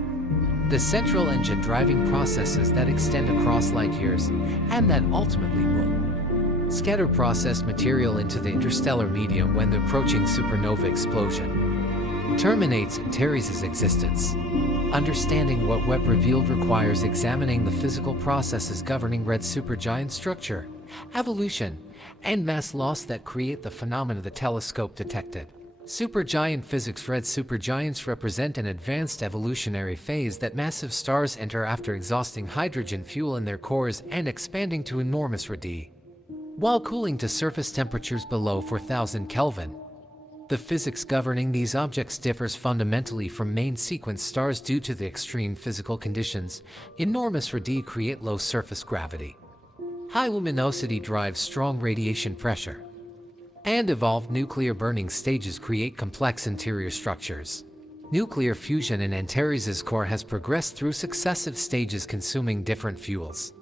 the central engine driving processes that extend across light years and that ultimately will scatter processed material into the interstellar medium when the approaching supernova explosion terminates Antares' existence. Understanding what Webb revealed requires examining the physical processes governing red supergiant structure, evolution, and mass loss that create the phenomena the telescope detected. Supergiant physics. Red supergiants represent an advanced evolutionary phase that massive stars enter after exhausting hydrogen fuel in their cores and expanding to enormous radii, while cooling to surface temperatures below 4,000 Kelvin. The physics governing these objects differs fundamentally from main sequence stars due to the extreme physical conditions. Enormous radii create low surface gravity. High luminosity drives strong radiation pressure. And evolved nuclear burning stages create complex interior structures. Nuclear fusion in Antares' core has progressed through successive stages consuming different fuels.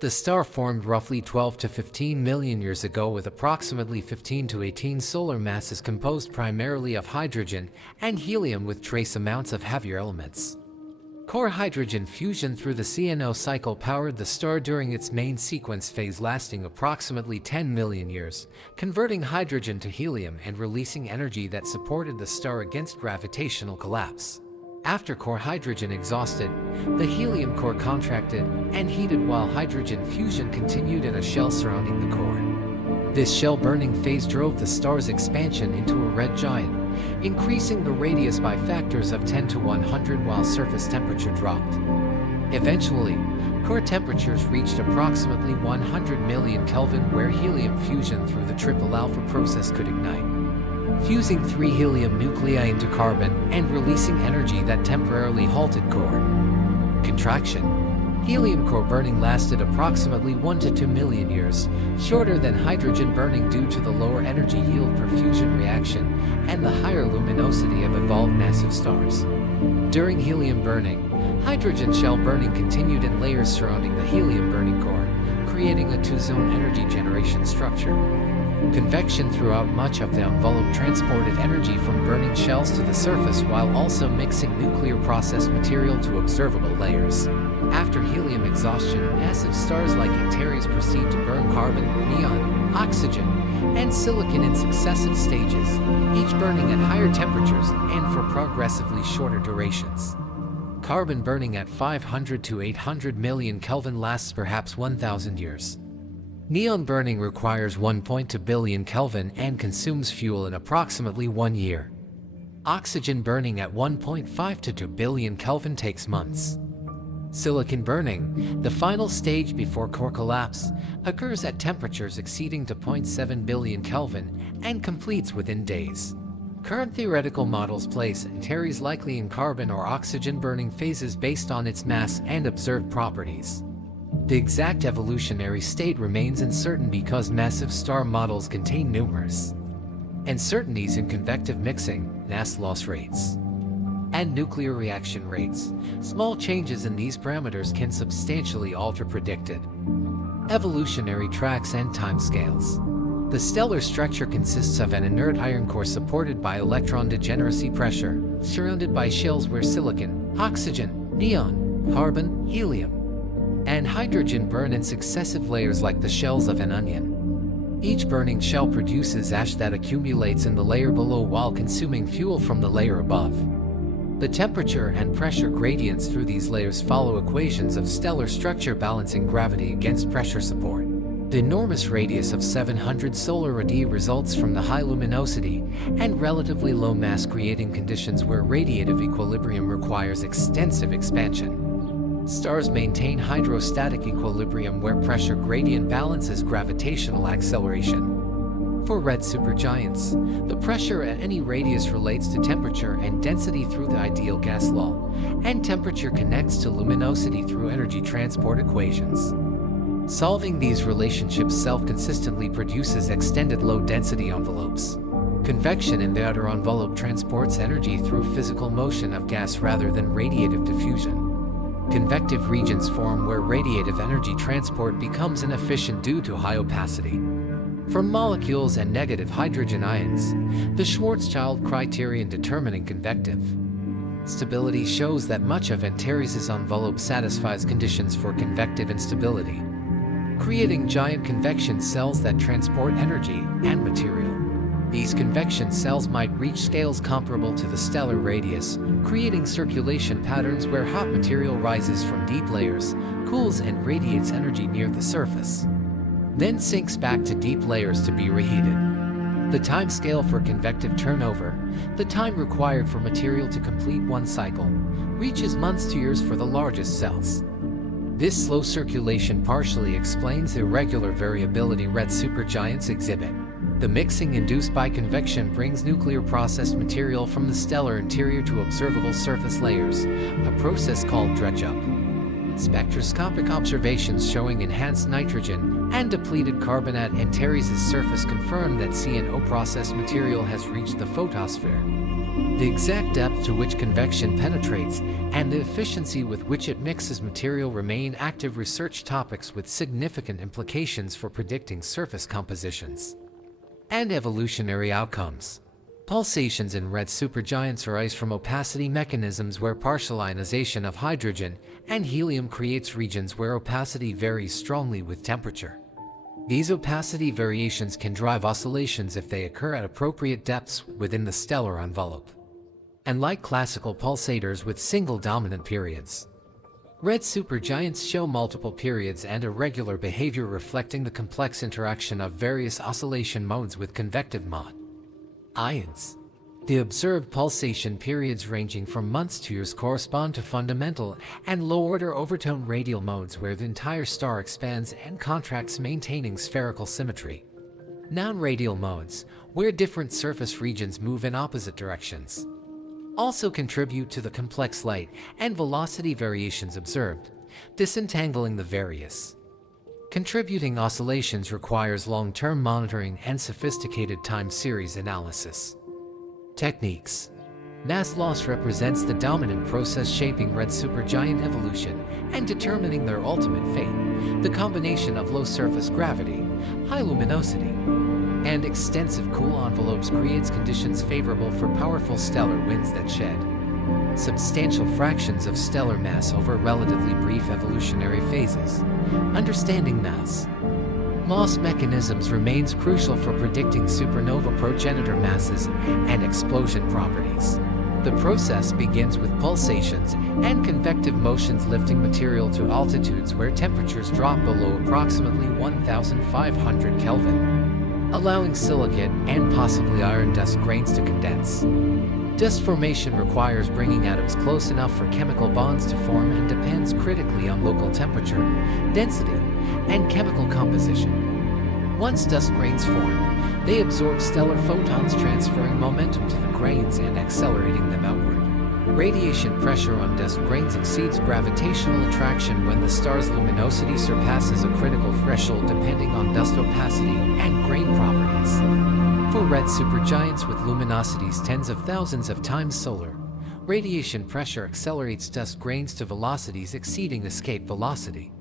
The star formed roughly 12 to 15 million years ago with approximately 15 to 18 solar masses composed primarily of hydrogen and helium with trace amounts of heavier elements. Core hydrogen fusion through the CNO cycle powered the star during its main sequence phase lasting approximately 10 million years, converting hydrogen to helium and releasing energy that supported the star against gravitational collapse. After core hydrogen exhausted, the helium core contracted and heated while hydrogen fusion continued in a shell surrounding the core. This shell-burning phase drove the star's expansion into a red giant, increasing the radius by factors of 10 to 100 while surface temperature dropped. Eventually, core temperatures reached approximately 100 million Kelvin, where helium fusion through the triple alpha process could ignite, fusing 3 helium nuclei into carbon and releasing energy that temporarily halted core contraction. Helium core burning lasted approximately 1 to 2 million years, shorter than hydrogen burning due to the lower energy yield per fusion reaction and the higher luminosity of evolved massive stars. During helium burning, hydrogen shell burning continued in layers surrounding the helium burning core, creating a two-zone energy generation structure. Convection throughout much of the envelope transported energy from burning shells to the surface while also mixing nuclear processed material to observable layers. After helium exhaustion, massive stars like Antares proceed to burn carbon, neon, oxygen, and silicon in successive stages, each burning at higher temperatures and for progressively shorter durations. Carbon burning at 500 to 800 million Kelvin lasts perhaps 1,000 years. Neon burning requires 1.2 billion Kelvin and consumes fuel in approximately 1 year. Oxygen burning at 1.5 to 2 billion Kelvin takes months. Silicon burning, the final stage before core collapse, occurs at temperatures exceeding to 0.7 billion Kelvin and completes within days. Current theoretical models place Antares likely in carbon or oxygen burning phases based on its mass and observed properties. The exact evolutionary state remains uncertain because massive star models contain numerous uncertainties in convective mixing, mass loss rates, and nuclear reaction rates. Small changes in these parameters can substantially alter predicted evolutionary tracks and timescales. The stellar structure consists of an inert iron core supported by electron degeneracy pressure, surrounded by shells where silicon, oxygen, neon, carbon, helium, and hydrogen burn in successive layers like the shells of an onion. Each burning shell produces ash that accumulates in the layer below while consuming fuel from the layer above. The temperature and pressure gradients through these layers follow equations of stellar structure balancing gravity against pressure support. The enormous radius of 700 solar radii results from the high luminosity and relatively low mass, creating conditions where radiative equilibrium requires extensive expansion. Stars maintain hydrostatic equilibrium where pressure gradient balances gravitational acceleration. For red supergiants, the pressure at any radius relates to temperature and density through the ideal gas law, and temperature connects to luminosity through energy transport equations. Solving these relationships self-consistently produces extended low-density envelopes. Convection in the outer envelope transports energy through physical motion of gas rather than radiative diffusion. Convective regions form where radiative energy transport becomes inefficient due to high opacity. For molecules and negative hydrogen ions, the Schwarzschild criterion determining convective stability shows that much of Antares' envelope satisfies conditions for convective instability, creating giant convection cells that transport energy and material. These convection cells might reach scales comparable to the stellar radius, creating circulation patterns where hot material rises from deep layers, cools and radiates energy near the surface, then sinks back to deep layers to be reheated. The time scale for convective turnover, the time required for material to complete one cycle, reaches months to years for the largest cells. This slow circulation partially explains the irregular variability red supergiants exhibit. The mixing induced by convection brings nuclear processed material from the stellar interior to observable surface layers, a process called dredge-up. Spectroscopic observations showing enhanced nitrogen and depleted carbon at Antares' surface confirm that C&O processed material has reached the photosphere. The exact depth to which convection penetrates and the efficiency with which it mixes material remain active research topics with significant implications for predicting surface compositions and evolutionary outcomes. Pulsations in red supergiants arise from opacity mechanisms where partial ionization of hydrogen and helium creates regions where opacity varies strongly with temperature. These opacity variations can drive oscillations if they occur at appropriate depths within the stellar envelope, and like classical pulsators with single dominant periods. Red supergiants show multiple periods and irregular behavior reflecting the complex interaction of various oscillation modes with convective mod. Ions. The observed pulsation periods ranging from months to years correspond to fundamental and low-order overtone radial modes where the entire star expands and contracts, maintaining spherical symmetry. Non-radial modes, where different surface regions move in opposite directions, also contribute to the complex light and velocity variations observed. Disentangling the various contributing oscillations requires long-term monitoring and sophisticated time series analysis. Techniques. Mass loss represents the dominant process shaping red supergiant evolution and determining their ultimate fate. The combination of low surface gravity, high luminosity, and extensive cool envelopes creates conditions favorable for powerful stellar winds that shed substantial fractions of stellar mass over relatively brief evolutionary phases. Understanding mass loss mechanisms remains crucial for predicting supernova progenitor masses and explosion properties. The process begins with pulsations and convective motions lifting material to altitudes where temperatures drop below approximately 1,500 Kelvin, allowing silicate and possibly iron dust grains to condense. Dust formation requires bringing atoms close enough for chemical bonds to form and depends critically on local temperature, density, and chemical composition. Once dust grains form, they absorb stellar photons, transferring momentum to the grains and accelerating them outward. Radiation pressure on dust grains exceeds gravitational attraction when the star's luminosity surpasses a critical threshold, depending on dust opacity and grain properties. For red supergiants with luminosities tens of thousands of times solar, radiation pressure accelerates dust grains to velocities exceeding escape velocity.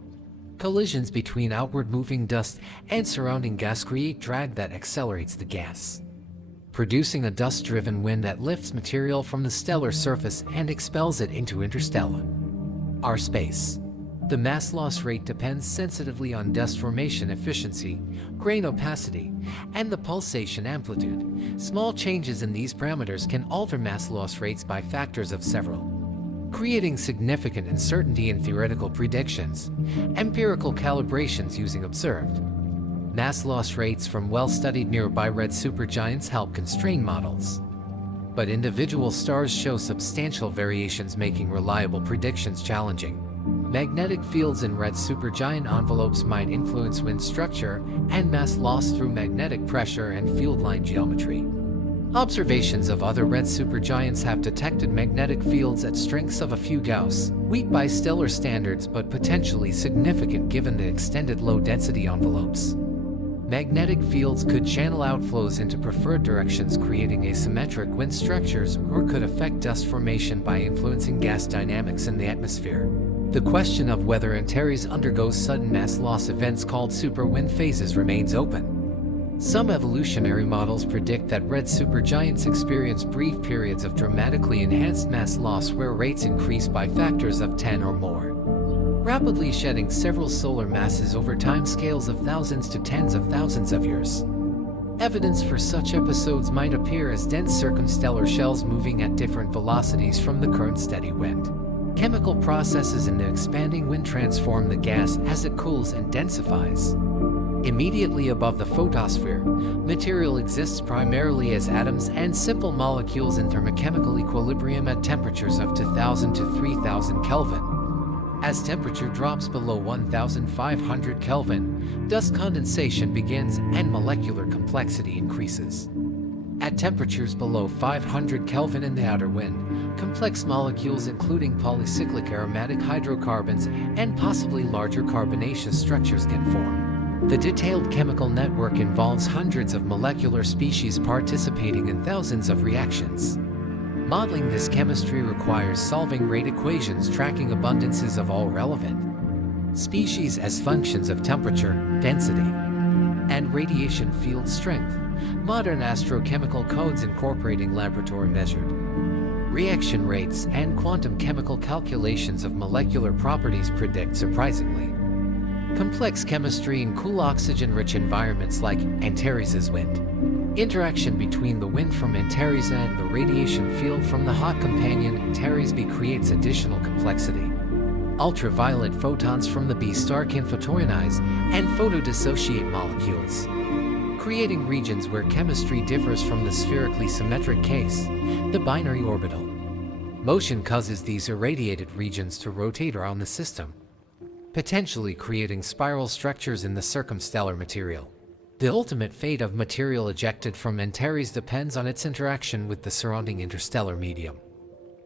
Collisions between outward-moving dust and surrounding gas create drag that accelerates the gas, producing a dust-driven wind that lifts material from the stellar surface and expels it into interstellar space. The mass loss rate depends sensitively on dust formation efficiency, grain opacity, and the pulsation amplitude. Small changes in these parameters can alter mass loss rates by factors of several, creating significant uncertainty in theoretical predictions. Empirical calibrations using observed mass loss rates from well-studied nearby red supergiants help constrain models. But individual stars show substantial variations, making reliable predictions challenging. Magnetic fields in red supergiant envelopes might influence wind structure and mass loss through magnetic pressure and field line geometry. Observations of other red supergiants have detected magnetic fields at strengths of a few Gauss, weak by stellar standards but potentially significant given the extended low-density envelopes. Magnetic fields could channel outflows into preferred directions, creating asymmetric wind structures, or could affect dust formation by influencing gas dynamics in the atmosphere. The question of whether Antares undergoes sudden mass loss events called superwind phases remains open. Some evolutionary models predict that red supergiants experience brief periods of dramatically enhanced mass loss where rates increase by factors of 10 or more, rapidly shedding several solar masses over timescales of thousands to tens of thousands of years. Evidence for such episodes might appear as dense circumstellar shells moving at different velocities from the current steady wind. Chemical processes in the expanding wind transform the gas as it cools and densifies. Immediately above the photosphere, material exists primarily as atoms and simple molecules in thermochemical equilibrium at temperatures of 2000 to 3000 Kelvin. As temperature drops below 1500 Kelvin, dust condensation begins and molecular complexity increases. At temperatures below 500 Kelvin in the outer wind, complex molecules including polycyclic aromatic hydrocarbons and possibly larger carbonaceous structures can form. The detailed chemical network involves hundreds of molecular species participating in thousands of reactions. Modeling this chemistry requires solving rate equations tracking abundances of all relevant species as functions of temperature, density, and radiation field strength. Modern astrochemical codes incorporating laboratory-measured reaction rates and quantum chemical calculations of molecular properties predict surprisingly complex chemistry in cool oxygen-rich environments like Antares' wind. Interaction between the wind from Antares and the radiation field from the hot companion Antares B creates additional complexity. Ultraviolet photons from the B star can photoionize and photodissociate molecules, creating regions where chemistry differs from the spherically symmetric case, the binary orbital. Motion causes these irradiated regions to rotate around the system, potentially creating spiral structures in the circumstellar material. The ultimate fate of material ejected from Antares depends on its interaction with the surrounding interstellar medium.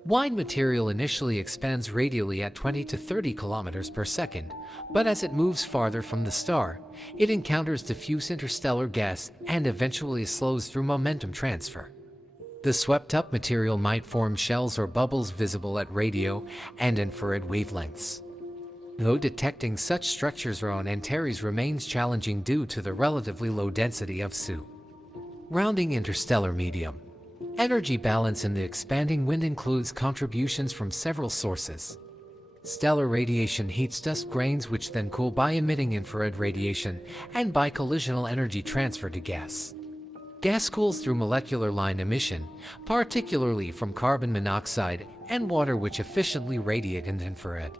Wide material initially expands radially at 20 to 30 kilometers per second, but as it moves farther from the star, it encounters diffuse interstellar gas and eventually slows through momentum transfer. The swept-up material might form shells or bubbles visible at radio and infrared wavelengths. Though detecting such structures around Antares remains challenging due to the relatively low density of SU. Rounding interstellar medium. Energy balance in the expanding wind includes contributions from several sources. Stellar radiation heats dust grains which then cool by emitting infrared radiation and by collisional energy transfer to gas. Gas cools through molecular line emission, particularly from carbon monoxide and water which efficiently radiate in infrared.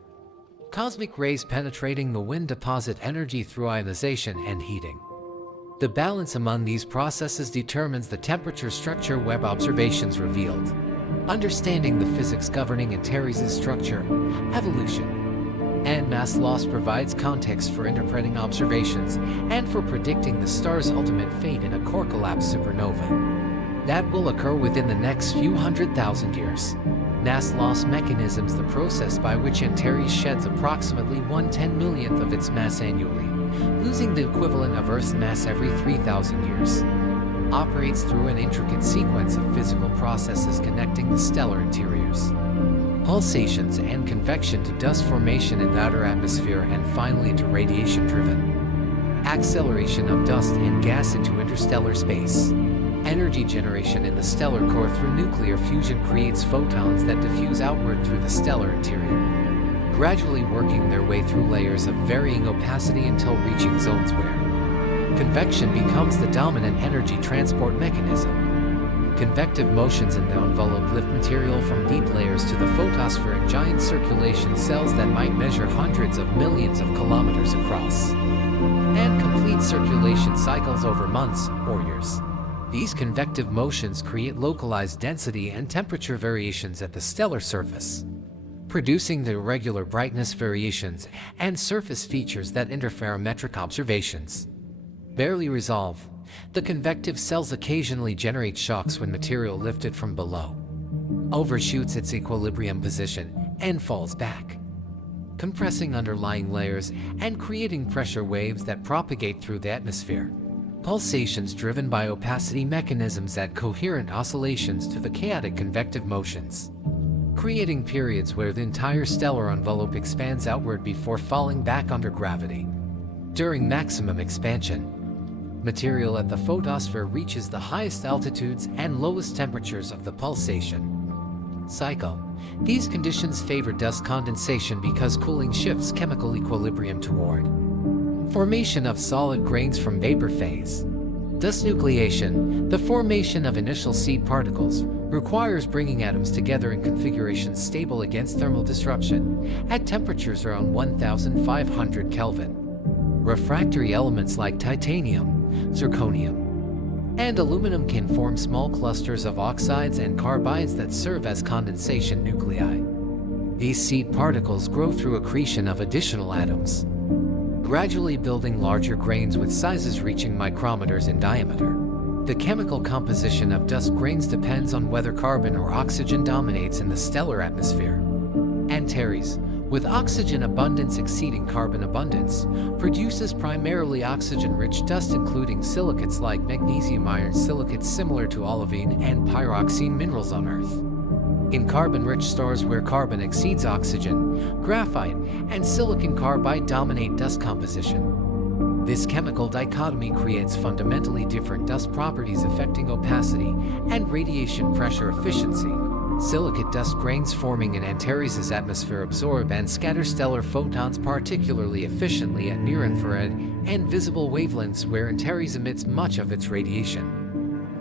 Cosmic rays penetrating the wind deposit energy through ionization and heating. The balance among these processes determines the temperature structure Webb observations revealed. Understanding the physics governing Antares' structure, evolution, and mass loss provides context for interpreting observations and for predicting the star's ultimate fate in a core collapse supernova that will occur within the next few 100,000 years. Mass loss mechanisms, the process by which Antares sheds approximately 1/10,000,000th of its mass annually, losing the equivalent of Earth's mass every 3,000 years, operates through an intricate sequence of physical processes connecting the stellar interiors, pulsations and convection to dust formation in the outer atmosphere, and finally to radiation-driven acceleration of dust and gas into interstellar space. Energy generation in the stellar core through nuclear fusion creates photons that diffuse outward through the stellar interior, gradually working their way through layers of varying opacity until reaching zones where convection becomes the dominant energy transport mechanism. Convective motions in the envelope lift material from deep layers to the photosphere in giant circulation cells that might measure hundreds of millions of kilometers across, and complete circulation cycles over months or years. These convective motions create localized density and temperature variations at the stellar surface, producing the irregular brightness variations and surface features that interferometric observations barely resolve. The convective cells occasionally generate shocks when material lifted from below overshoots its equilibrium position and falls back, compressing underlying layers and creating pressure waves that propagate through the atmosphere. Pulsations driven by opacity mechanisms add coherent oscillations to the chaotic convective motions, creating periods where the entire stellar envelope expands outward before falling back under gravity. During maximum expansion, material at the photosphere reaches the highest altitudes and lowest temperatures of the pulsation cycle. These conditions favor dust condensation because cooling shifts chemical equilibrium toward formation of solid grains from vapor phase. Dust nucleation, the formation of initial seed particles, requires bringing atoms together in configurations stable against thermal disruption at temperatures around 1,500 Kelvin. Refractory elements like titanium, zirconium, and aluminum can form small clusters of oxides and carbides that serve as condensation nuclei. These seed particles grow through accretion of additional atoms, gradually building larger grains with sizes reaching micrometers in diameter. The chemical composition of dust grains depends on whether carbon or oxygen dominates in the stellar atmosphere. Antares, with oxygen abundance exceeding carbon abundance, produces primarily oxygen-rich dust including silicates like magnesium iron silicates similar to olivine and pyroxene minerals on Earth. In carbon-rich stars where carbon exceeds oxygen, graphite and silicon carbide dominate dust composition. This chemical dichotomy creates fundamentally different dust properties affecting opacity and radiation pressure efficiency. Silicate dust grains forming in Antares' atmosphere absorb and scatter stellar photons particularly efficiently at near-infrared and visible wavelengths where Antares emits much of its radiation.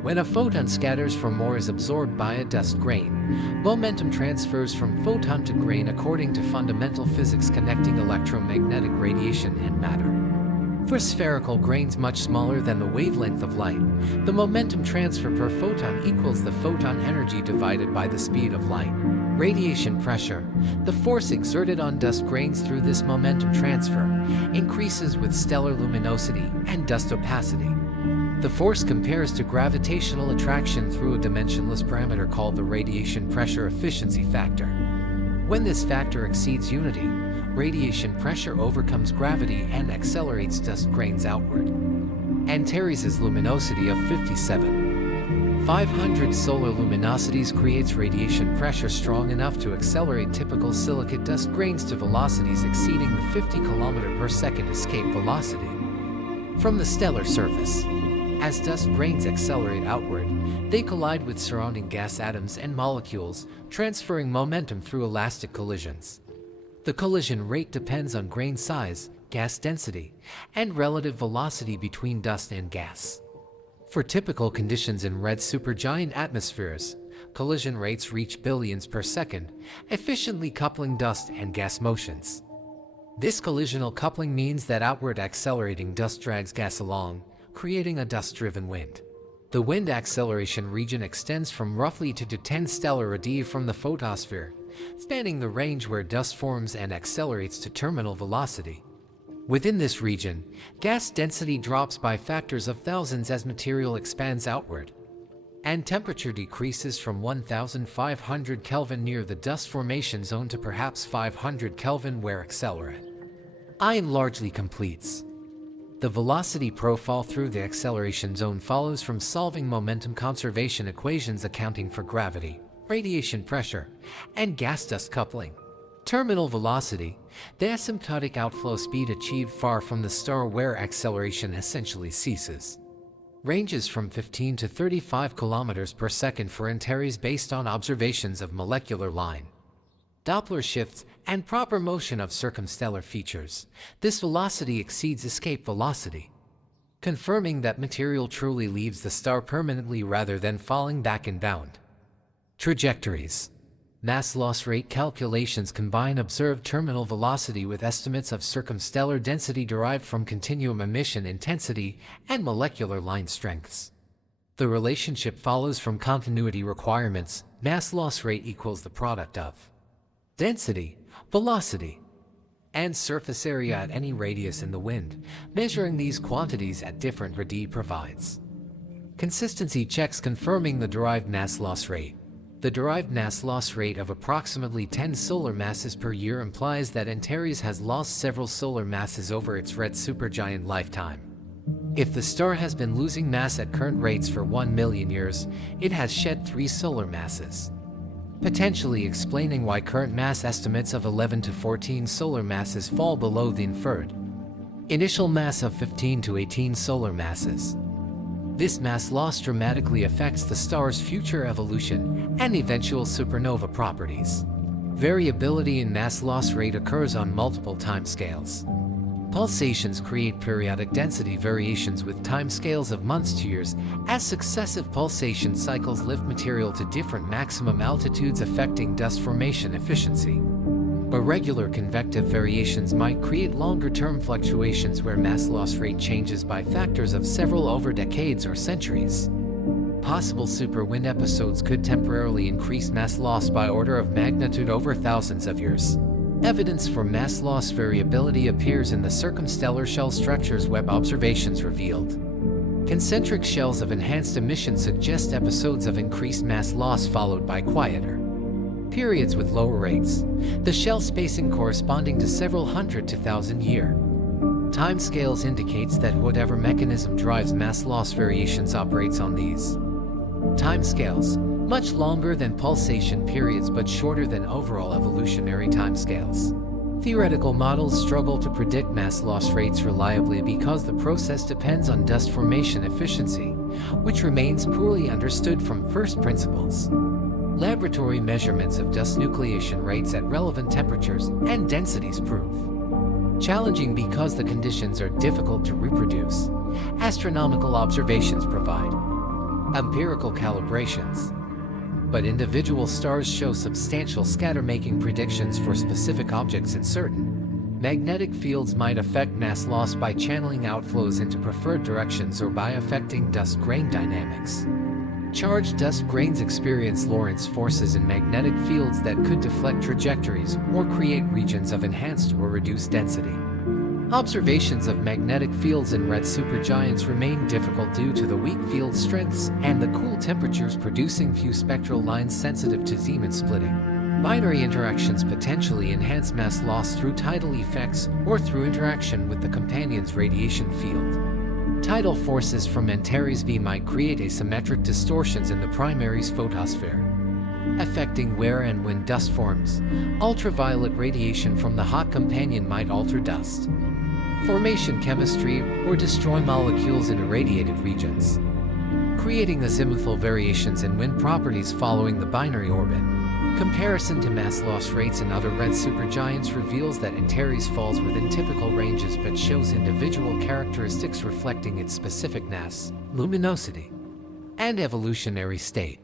When a photon scatters from or is absorbed by a dust grain, momentum transfers from photon to grain according to fundamental physics connecting electromagnetic radiation and matter. For spherical grains much smaller than the wavelength of light, the momentum transfer per photon equals the photon energy divided by the speed of light. Radiation pressure, the force exerted on dust grains through this momentum transfer, increases with stellar luminosity and dust opacity. The force compares to gravitational attraction through a dimensionless parameter called the radiation pressure efficiency factor. When this factor exceeds unity, radiation pressure overcomes gravity and accelerates dust grains outward. Antares' luminosity of 57,500 solar luminosities creates radiation pressure strong enough to accelerate typical silicate dust grains to velocities exceeding the 50 km/s escape velocity from the stellar surface. As dust grains accelerate outward, they collide with surrounding gas atoms and molecules, transferring momentum through elastic collisions. The collision rate depends on grain size, gas density, and relative velocity between dust and gas. For typical conditions in red supergiant atmospheres, collision rates reach billions per second, efficiently coupling dust and gas motions. This collisional coupling means that outward accelerating dust drags gas along, creating a dust-driven wind. The wind acceleration region extends from roughly 2 to 10 stellar radii from the photosphere, spanning the range where dust forms and accelerates to terminal velocity. Within this region, gas density drops by factors of thousands as material expands outward, and temperature decreases from 1,500 Kelvin near the dust formation zone to perhaps 500 Kelvin where accelerate ion largely completes. The velocity profile through the acceleration zone follows from solving momentum conservation equations accounting for gravity, radiation pressure, and gas-dust coupling. Terminal velocity, the asymptotic outflow speed achieved far from the star where acceleration essentially ceases, ranges from 15 to 35 km/s for Antares based on observations of molecular line, Doppler shifts, and proper motion of circumstellar features. This velocity exceeds escape velocity, confirming that material truly leaves the star permanently rather than falling back inbound. Trajectories. Mass loss rate calculations combine observed terminal velocity with estimates of circumstellar density derived from continuum emission intensity and molecular line strengths. The relationship follows from continuity requirements. Mass loss rate equals the product of density, velocity, and surface area at any radius in the wind. Measuring these quantities at different radii provides consistency checks confirming the derived mass loss rate. The derived mass loss rate of approximately 10 solar masses per year implies that Antares has lost several solar masses over its red supergiant lifetime. If the star has been losing mass at current rates for 1 million years, it has shed 3 solar masses, potentially explaining why current mass estimates of 11 to 14 solar masses fall below the inferred initial mass of 15 to 18 solar masses. This mass loss dramatically affects the star's future evolution and eventual supernova properties. Variability in mass loss rate occurs on multiple timescales. Pulsations create periodic density variations with timescales of months to years, as successive pulsation cycles lift material to different maximum altitudes affecting dust formation efficiency. Irregular convective variations might create longer-term fluctuations where mass loss rate changes by factors of several over decades or centuries. Possible superwind episodes could temporarily increase mass loss by order of magnitude over thousands of years. Evidence for mass loss variability appears in the circumstellar shell structures Webb observations revealed. Concentric shells of enhanced emission suggest episodes of increased mass loss followed by quieter periods with lower rates, the shell spacing corresponding to several hundred to thousand-year timescales indicates that whatever mechanism drives mass loss variations operates on these timescales, much longer than pulsation periods but shorter than overall evolutionary timescales. Theoretical models struggle to predict mass loss rates reliably because the process depends on dust formation efficiency, which remains poorly understood from first principles. Laboratory measurements of dust nucleation rates at relevant temperatures and densities prove challenging because the conditions are difficult to reproduce. Astronomical observations provide empirical calibrations. But individual stars show substantial scatter, making predictions for specific objects uncertain. Magnetic fields might affect mass loss by channeling outflows into preferred directions or by affecting dust grain dynamics. Charged dust grains experience Lorentz forces in magnetic fields that could deflect trajectories or create regions of enhanced or reduced density. Observations of magnetic fields in red supergiants remain difficult due to the weak field strengths and the cool temperatures, producing few spectral lines sensitive to Zeeman splitting. Binary interactions potentially enhance mass loss through tidal effects or through interaction with the companion's radiation field. Tidal forces from Antares B might create asymmetric distortions in the primary's photosphere, affecting where and when dust forms. Ultraviolet radiation from the hot companion might alter dust formation chemistry or destroy molecules in irradiated regions, creating azimuthal variations in wind properties following the binary orbit. Comparison to mass loss rates in other red supergiants reveals that Antares falls within typical ranges but shows individual characteristics reflecting its specific mass, luminosity, and evolutionary state.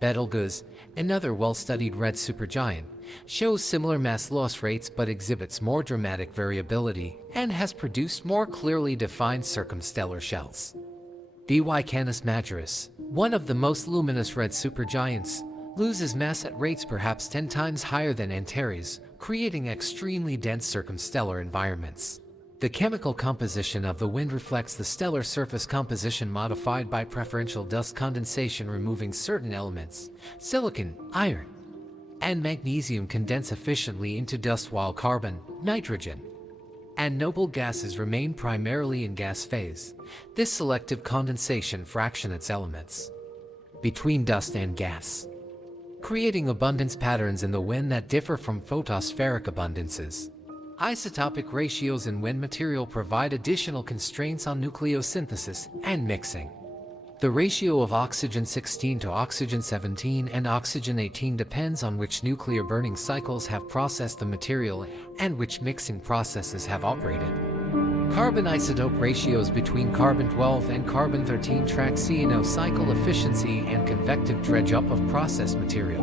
Betelgeuse, another well-studied red supergiant, shows similar mass loss rates but exhibits more dramatic variability and has produced more clearly defined circumstellar shells. By Canis Majoris, one of the most luminous red supergiants, loses mass at rates perhaps 10 times higher than Antares, creating extremely dense circumstellar environments. The chemical composition of the wind reflects the stellar surface composition modified by preferential dust condensation, removing certain elements. Silicon, iron, and magnesium condense efficiently into dust, while carbon, nitrogen, and noble gases remain primarily in gas phase. This selective condensation fractionates elements between dust and gas, creating abundance patterns in the wind that differ from photospheric abundances. Isotopic ratios in wind material provide additional constraints on nucleosynthesis and mixing. The ratio of oxygen 16 to oxygen 17 and oxygen 18 depends on which nuclear burning cycles have processed the material and which mixing processes have operated. Carbon isotope ratios between carbon-12 and carbon-13 track CNO cycle efficiency and convective dredge-up of processed material.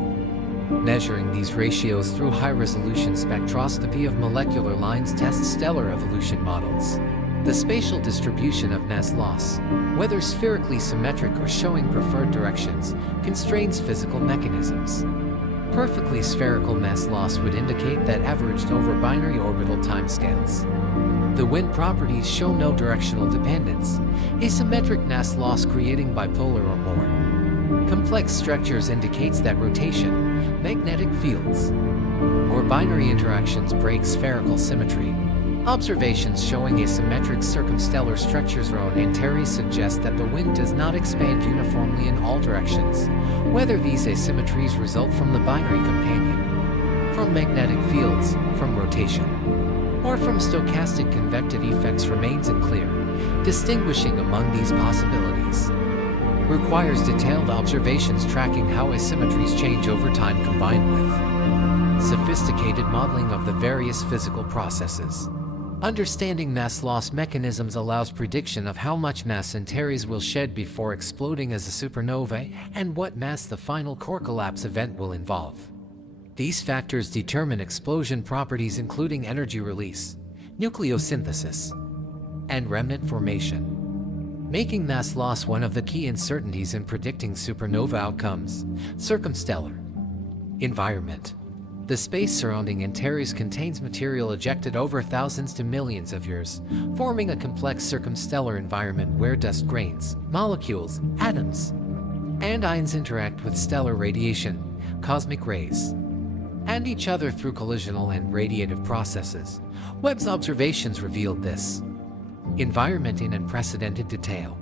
Measuring these ratios through high-resolution spectroscopy of molecular lines tests stellar evolution models. The spatial distribution of mass loss, whether spherically symmetric or showing preferred directions, constrains physical mechanisms. Perfectly spherical mass loss would indicate that averaged over binary orbital timescales. The wind properties show no directional dependence, asymmetric mass loss creating bipolar or more. Complex structures indicates that rotation, magnetic fields, or binary interactions break spherical symmetry. Observations showing asymmetric circumstellar structures around Antares suggest that the wind does not expand uniformly in all directions, whether these asymmetries result from the binary companion, from magnetic fields, from rotation, or from stochastic convective effects remains unclear. Distinguishing among these possibilities requires detailed observations tracking how asymmetries change over time, combined with sophisticated modeling of the various physical processes. Understanding mass loss mechanisms allows prediction of how much mass Antares will shed before exploding as a supernova and what mass the final core collapse event will involve. These factors determine explosion properties including energy release, nucleosynthesis, and remnant formation, making mass loss one of the key uncertainties in predicting supernova outcomes. Circumstellar environment. The space surrounding Antares contains material ejected over thousands to millions of years, forming a complex circumstellar environment where dust grains, molecules, atoms, and ions interact with stellar radiation, cosmic rays, and each other through collisional and radiative processes. Webb's observations revealed this environment in unprecedented detail,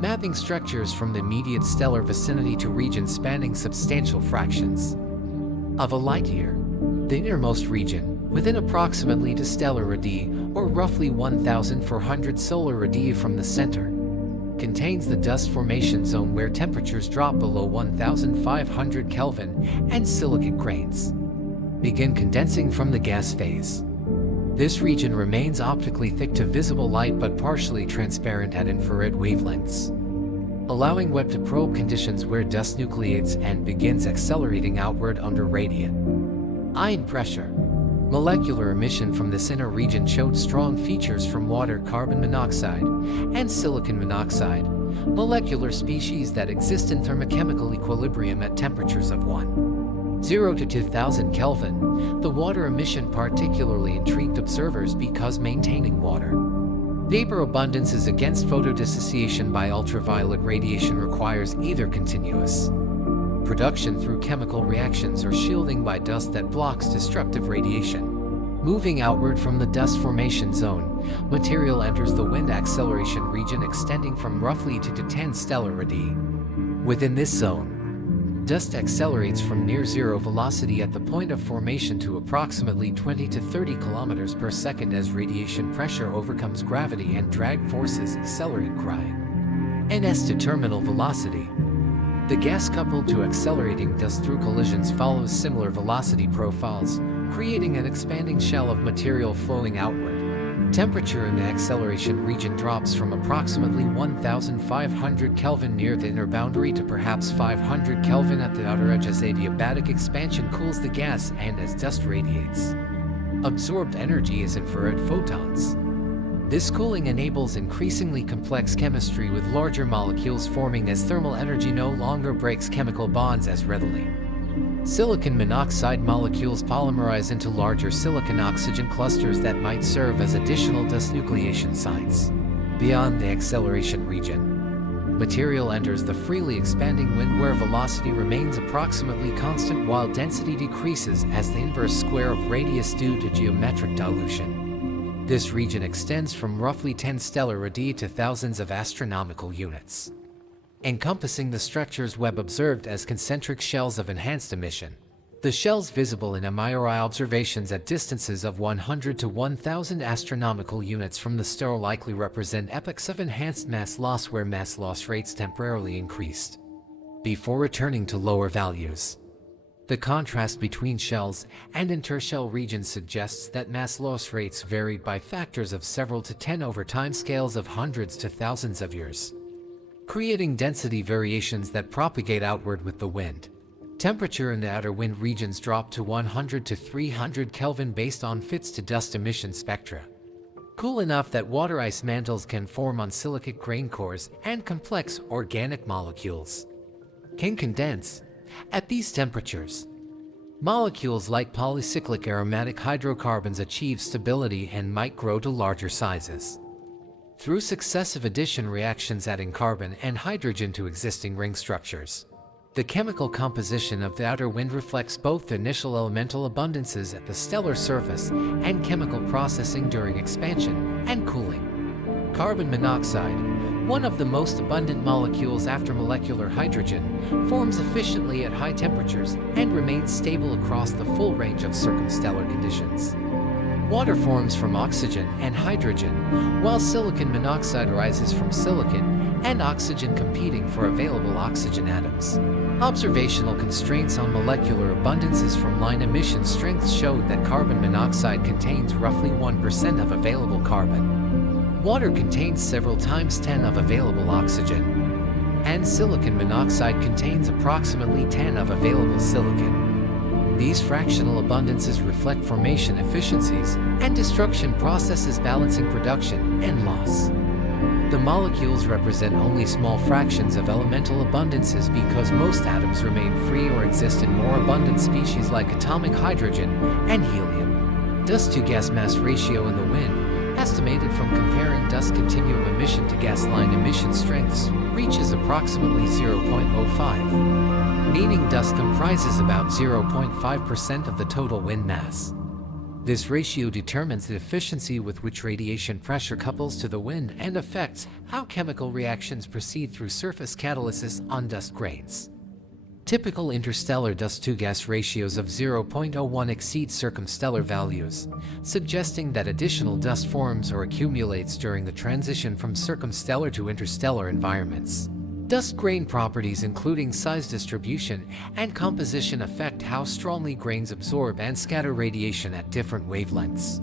mapping structures from the immediate stellar vicinity to regions spanning substantial fractions of a light year. The innermost region, within approximately 2 stellar radii, or roughly 1,400 solar radii from the center, contains the dust formation zone where temperatures drop below 1,500 Kelvin and silicate grains begin condensing from the gas phase. This region remains optically thick to visible light but partially transparent at infrared wavelengths. allowing Webb to probe conditions where dust nucleates and begins accelerating outward under radiant ion pressure. Molecular emission from this inner region showed strong features from water, carbon monoxide, and silicon monoxide, molecular species that exist in thermochemical equilibrium at temperatures of 10 to 2000 Kelvin. The water emission particularly intrigued observers because maintaining water vapor abundances against photodissociation by ultraviolet radiation requires either continuous production through chemical reactions or shielding by dust that blocks destructive radiation. Moving outward from the dust formation zone, material enters the wind acceleration region extending from roughly 2 to 10 stellar radii. Within this zone, dust accelerates from near zero velocity at the point of formation to approximately 20 to 30 kilometers per second as radiation pressure overcomes gravity and drag forces accelerate ns to terminal velocity. The gas coupled to accelerating dust through collisions follows similar velocity profiles, creating an expanding shell of material flowing outward. Temperature in the acceleration region drops from approximately 1500 Kelvin near the inner boundary to perhaps 500 Kelvin at the outer edge as adiabatic expansion cools the gas and as dust radiates. Absorbed energy is infrared photons. This cooling enables increasingly complex chemistry with larger molecules forming as thermal energy no longer breaks chemical bonds as readily. Silicon monoxide molecules polymerize into larger silicon-oxygen clusters that might serve as additional dust nucleation sites. Beyond the acceleration region, material enters the freely expanding wind where velocity remains approximately constant while density decreases as the inverse square of radius due to geometric dilution. This region extends from roughly 10 stellar radii to thousands of astronomical units, encompassing the structures Webb observed as concentric shells of enhanced emission. The shells visible in MRI observations at distances of 100 to 1000 astronomical units from the star likely represent epochs of enhanced mass loss where mass loss rates temporarily increased before returning to lower values. The contrast between shells and intershell regions suggests that mass loss rates varied by factors of several to 10 over timescales of hundreds to thousands of years, creating density variations that propagate outward with the wind. Temperature in the outer wind regions drop to 100 to 300 Kelvin based on fits to dust emission spectra, cool enough that water ice mantles can form on silicate grain cores and complex organic molecules can condense. At these temperatures, molecules like polycyclic aromatic hydrocarbons achieve stability and might grow to larger sizes through successive addition reactions adding carbon and hydrogen to existing ring structures. The chemical composition of the outer wind reflects both the initial elemental abundances at the stellar surface and chemical processing during expansion and cooling. Carbon monoxide, one of the most abundant molecules after molecular hydrogen, forms efficiently at high temperatures and remains stable across the full range of circumstellar conditions. Water forms from oxygen and hydrogen, while silicon monoxide arises from silicon and oxygen competing for available oxygen atoms. Observational constraints on molecular abundances from line emission strengths showed that carbon monoxide contains roughly 1% of available carbon. Water contains several times 10 of available oxygen, and silicon monoxide contains approximately 10 of available silicon. These fractional abundances reflect formation efficiencies and destruction processes balancing production and loss. The molecules represent only small fractions of elemental abundances because most atoms remain free or exist in more abundant species like atomic hydrogen and helium. Dust-to-gas mass ratio in the wind, estimated from comparing dust continuum emission to gas line emission strengths, reaches approximately 0.05, meaning dust comprises about 0.5% of the total wind mass. This ratio determines the efficiency with which radiation pressure couples to the wind and affects how chemical reactions proceed through surface catalysis on dust grains. Typical interstellar dust-to-gas ratios of 0.01 exceed circumstellar values, suggesting that additional dust forms or accumulates during the transition from circumstellar to interstellar environments. Dust grain properties including size distribution and composition affect how strongly grains absorb and scatter radiation at different wavelengths.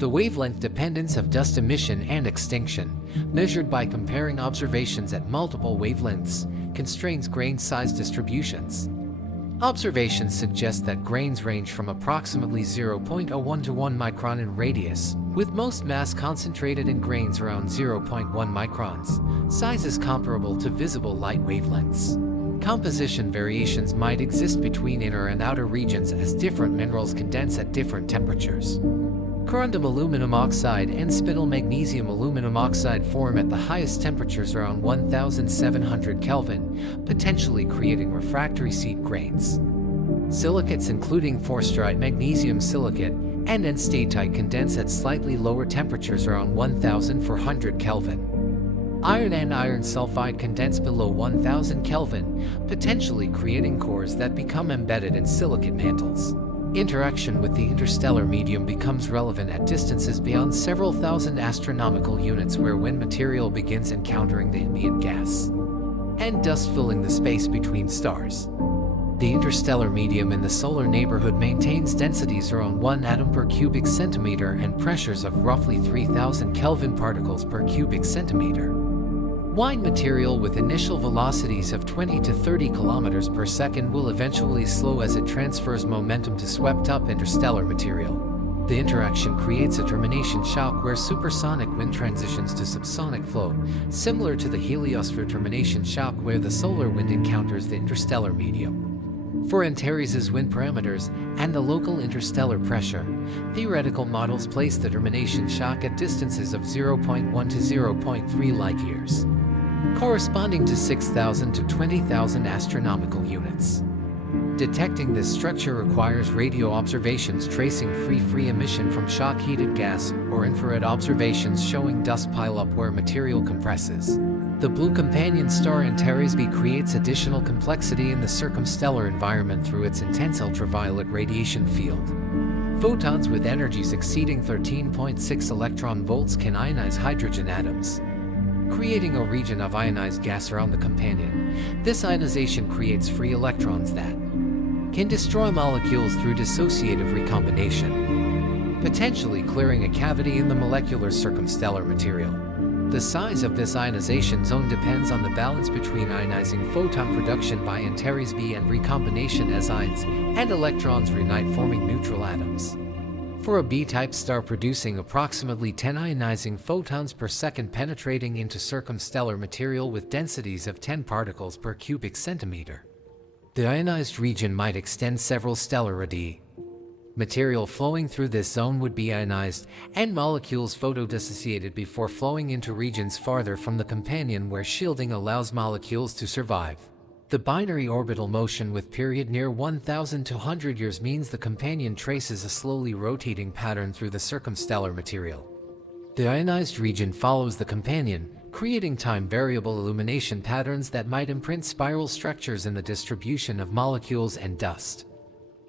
The wavelength dependence of dust emission and extinction, measured by comparing observations at multiple wavelengths, constrains grain size distributions. Observations suggest that grains range from approximately 0.01 to 1 micron in radius, with most mass concentrated in grains around 0.1 microns, sizes comparable to visible light wavelengths. Composition variations might exist between inner and outer regions as different minerals condense at different temperatures. Corundum aluminum oxide and spittle magnesium aluminum oxide form at the highest temperatures around 1700 Kelvin, potentially creating refractory seed grains. Silicates including forsterite magnesium silicate and enstatite condense at slightly lower temperatures around 1400 Kelvin. Iron and iron sulfide condense below 1000 Kelvin, potentially creating cores that become embedded in silicate mantles. Interaction with the interstellar medium becomes relevant at distances beyond several thousand astronomical units, where when material begins encountering the ambient gas and dust filling the space between stars. The interstellar medium in the solar neighborhood maintains densities around 1 atom per cubic centimeter and pressures of roughly 3000 Kelvin particles per cubic centimeter. Wine material with initial velocities of 20 to 30 kilometers per second will eventually slow as it transfers momentum to swept-up interstellar material. The interaction creates a termination shock where supersonic wind transitions to subsonic flow, similar to the heliosphere termination shock where the solar wind encounters the interstellar medium. For Antares' wind parameters and the local interstellar pressure, theoretical models place the termination shock at distances of 0.1 to 0.3 light-years, corresponding to 6,000 to 20,000 astronomical units. Detecting this structure requires radio observations tracing free emission from shock-heated gas or infrared observations showing dust pileup where material compresses. The blue companion star Antares B creates additional complexity in the circumstellar environment through its intense ultraviolet radiation field. Photons with energies exceeding 13.6 electron volts can ionize hydrogen atoms, creating a region of ionized gas around the companion. This ionization creates free electrons that can destroy molecules through dissociative recombination, potentially clearing a cavity in the molecular circumstellar material. The size of this ionization zone depends on the balance between ionizing photon production by Antares B and recombination as ions and electrons reunite, forming neutral atoms. For a B-type star producing approximately 10 ionizing photons per second penetrating into circumstellar material with densities of 10 particles per cubic centimeter, the ionized region might extend several stellar radii. Material flowing through this zone would be ionized, and molecules photodissociated before flowing into regions farther from the companion where shielding allows molecules to survive. The binary orbital motion with period near 1,200 years means the companion traces a slowly rotating pattern through the circumstellar material. The ionized region follows the companion, creating time-variable illumination patterns that might imprint spiral structures in the distribution of molecules and dust.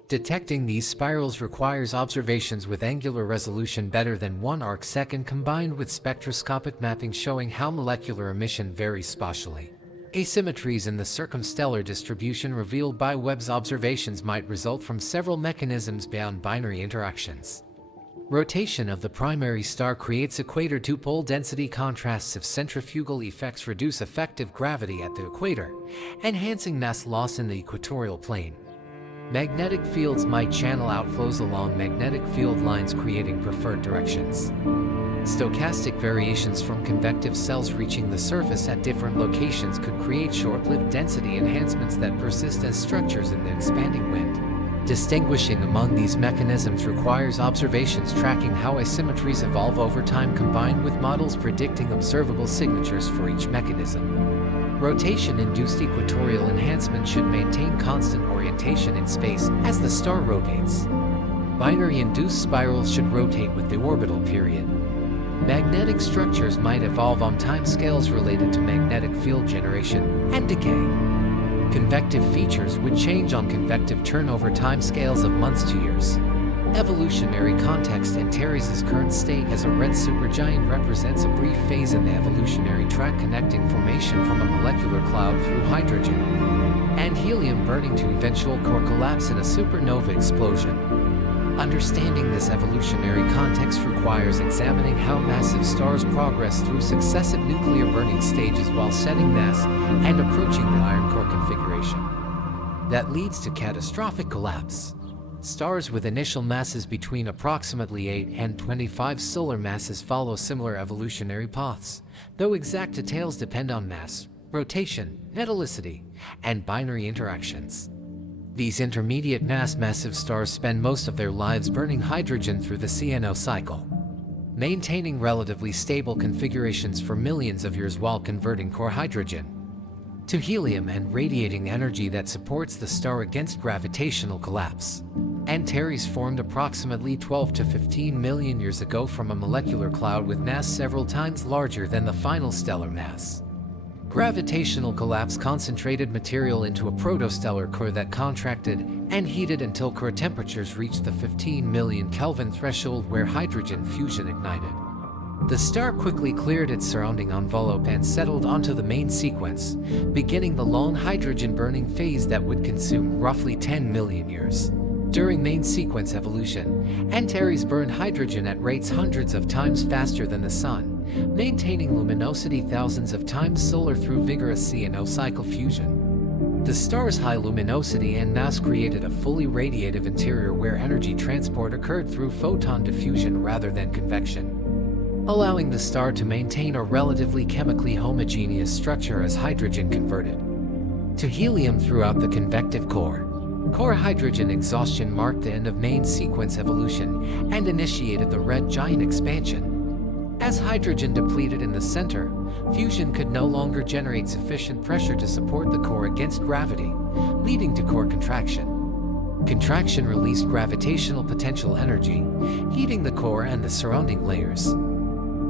Detecting these spirals requires observations with angular resolution better than 1 arcsecond combined with spectroscopic mapping showing how molecular emission varies spatially. Asymmetries in the circumstellar distribution revealed by Webb's observations might result from several mechanisms beyond binary interactions. Rotation of the primary star creates equator two-pole density contrasts if centrifugal effects reduce effective gravity at the equator, enhancing mass loss in the equatorial plane. Magnetic fields might channel outflows along magnetic field lines, creating preferred directions. Stochastic variations from convective cells reaching the surface at different locations could create short-lived density enhancements that persist as structures in the expanding wind. Distinguishing among these mechanisms requires observations tracking how asymmetries evolve over time combined with models predicting observable signatures for each mechanism. Rotation-induced equatorial enhancement should maintain constant orientation in space as the star rotates. Binary-induced spirals should rotate with the orbital period. Magnetic structures might evolve on timescales related to magnetic field generation and decay. Convective features would change on convective turnover timescales of months to years. Evolutionary context: Antares' current state as a red supergiant represents a brief phase in the evolutionary track connecting formation from a molecular cloud through hydrogen and helium burning to eventual core collapse in a supernova explosion. Understanding this evolutionary context requires examining how massive stars progress through successive nuclear burning stages while setting mass and approaching the iron core configuration that leads to catastrophic collapse. Stars with initial masses between approximately 8 and 25 solar masses follow similar evolutionary paths, though exact details depend on mass, rotation, metallicity, and binary interactions. These intermediate massive stars spend most of their lives burning hydrogen through the CNO cycle, maintaining relatively stable configurations for millions of years while converting core hydrogen to helium and radiating energy that supports the star against gravitational collapse. Antares formed approximately 12 to 15 million years ago from a molecular cloud with mass several times larger than the final stellar mass. Gravitational collapse concentrated material into a protostellar core that contracted and heated until core temperatures reached the 15 million Kelvin threshold where hydrogen fusion ignited. The star quickly cleared its surrounding envelope and settled onto the main sequence, beginning the long hydrogen burning phase that would consume roughly 10 million years. During main sequence evolution, Antares burned hydrogen at rates hundreds of times faster than the Sun, maintaining luminosity thousands of times solar through vigorous CNO cycle fusion. The star's high luminosity and mass created a fully radiative interior where energy transport occurred through photon diffusion rather than convection, allowing the star to maintain a relatively chemically homogeneous structure as hydrogen converted to helium throughout the convective core. Core hydrogen exhaustion marked the end of main sequence evolution and initiated the red giant expansion. As hydrogen depleted in the center, fusion could no longer generate sufficient pressure to support the core against gravity, leading to core contraction. Contraction released gravitational potential energy, heating the core and the surrounding layers.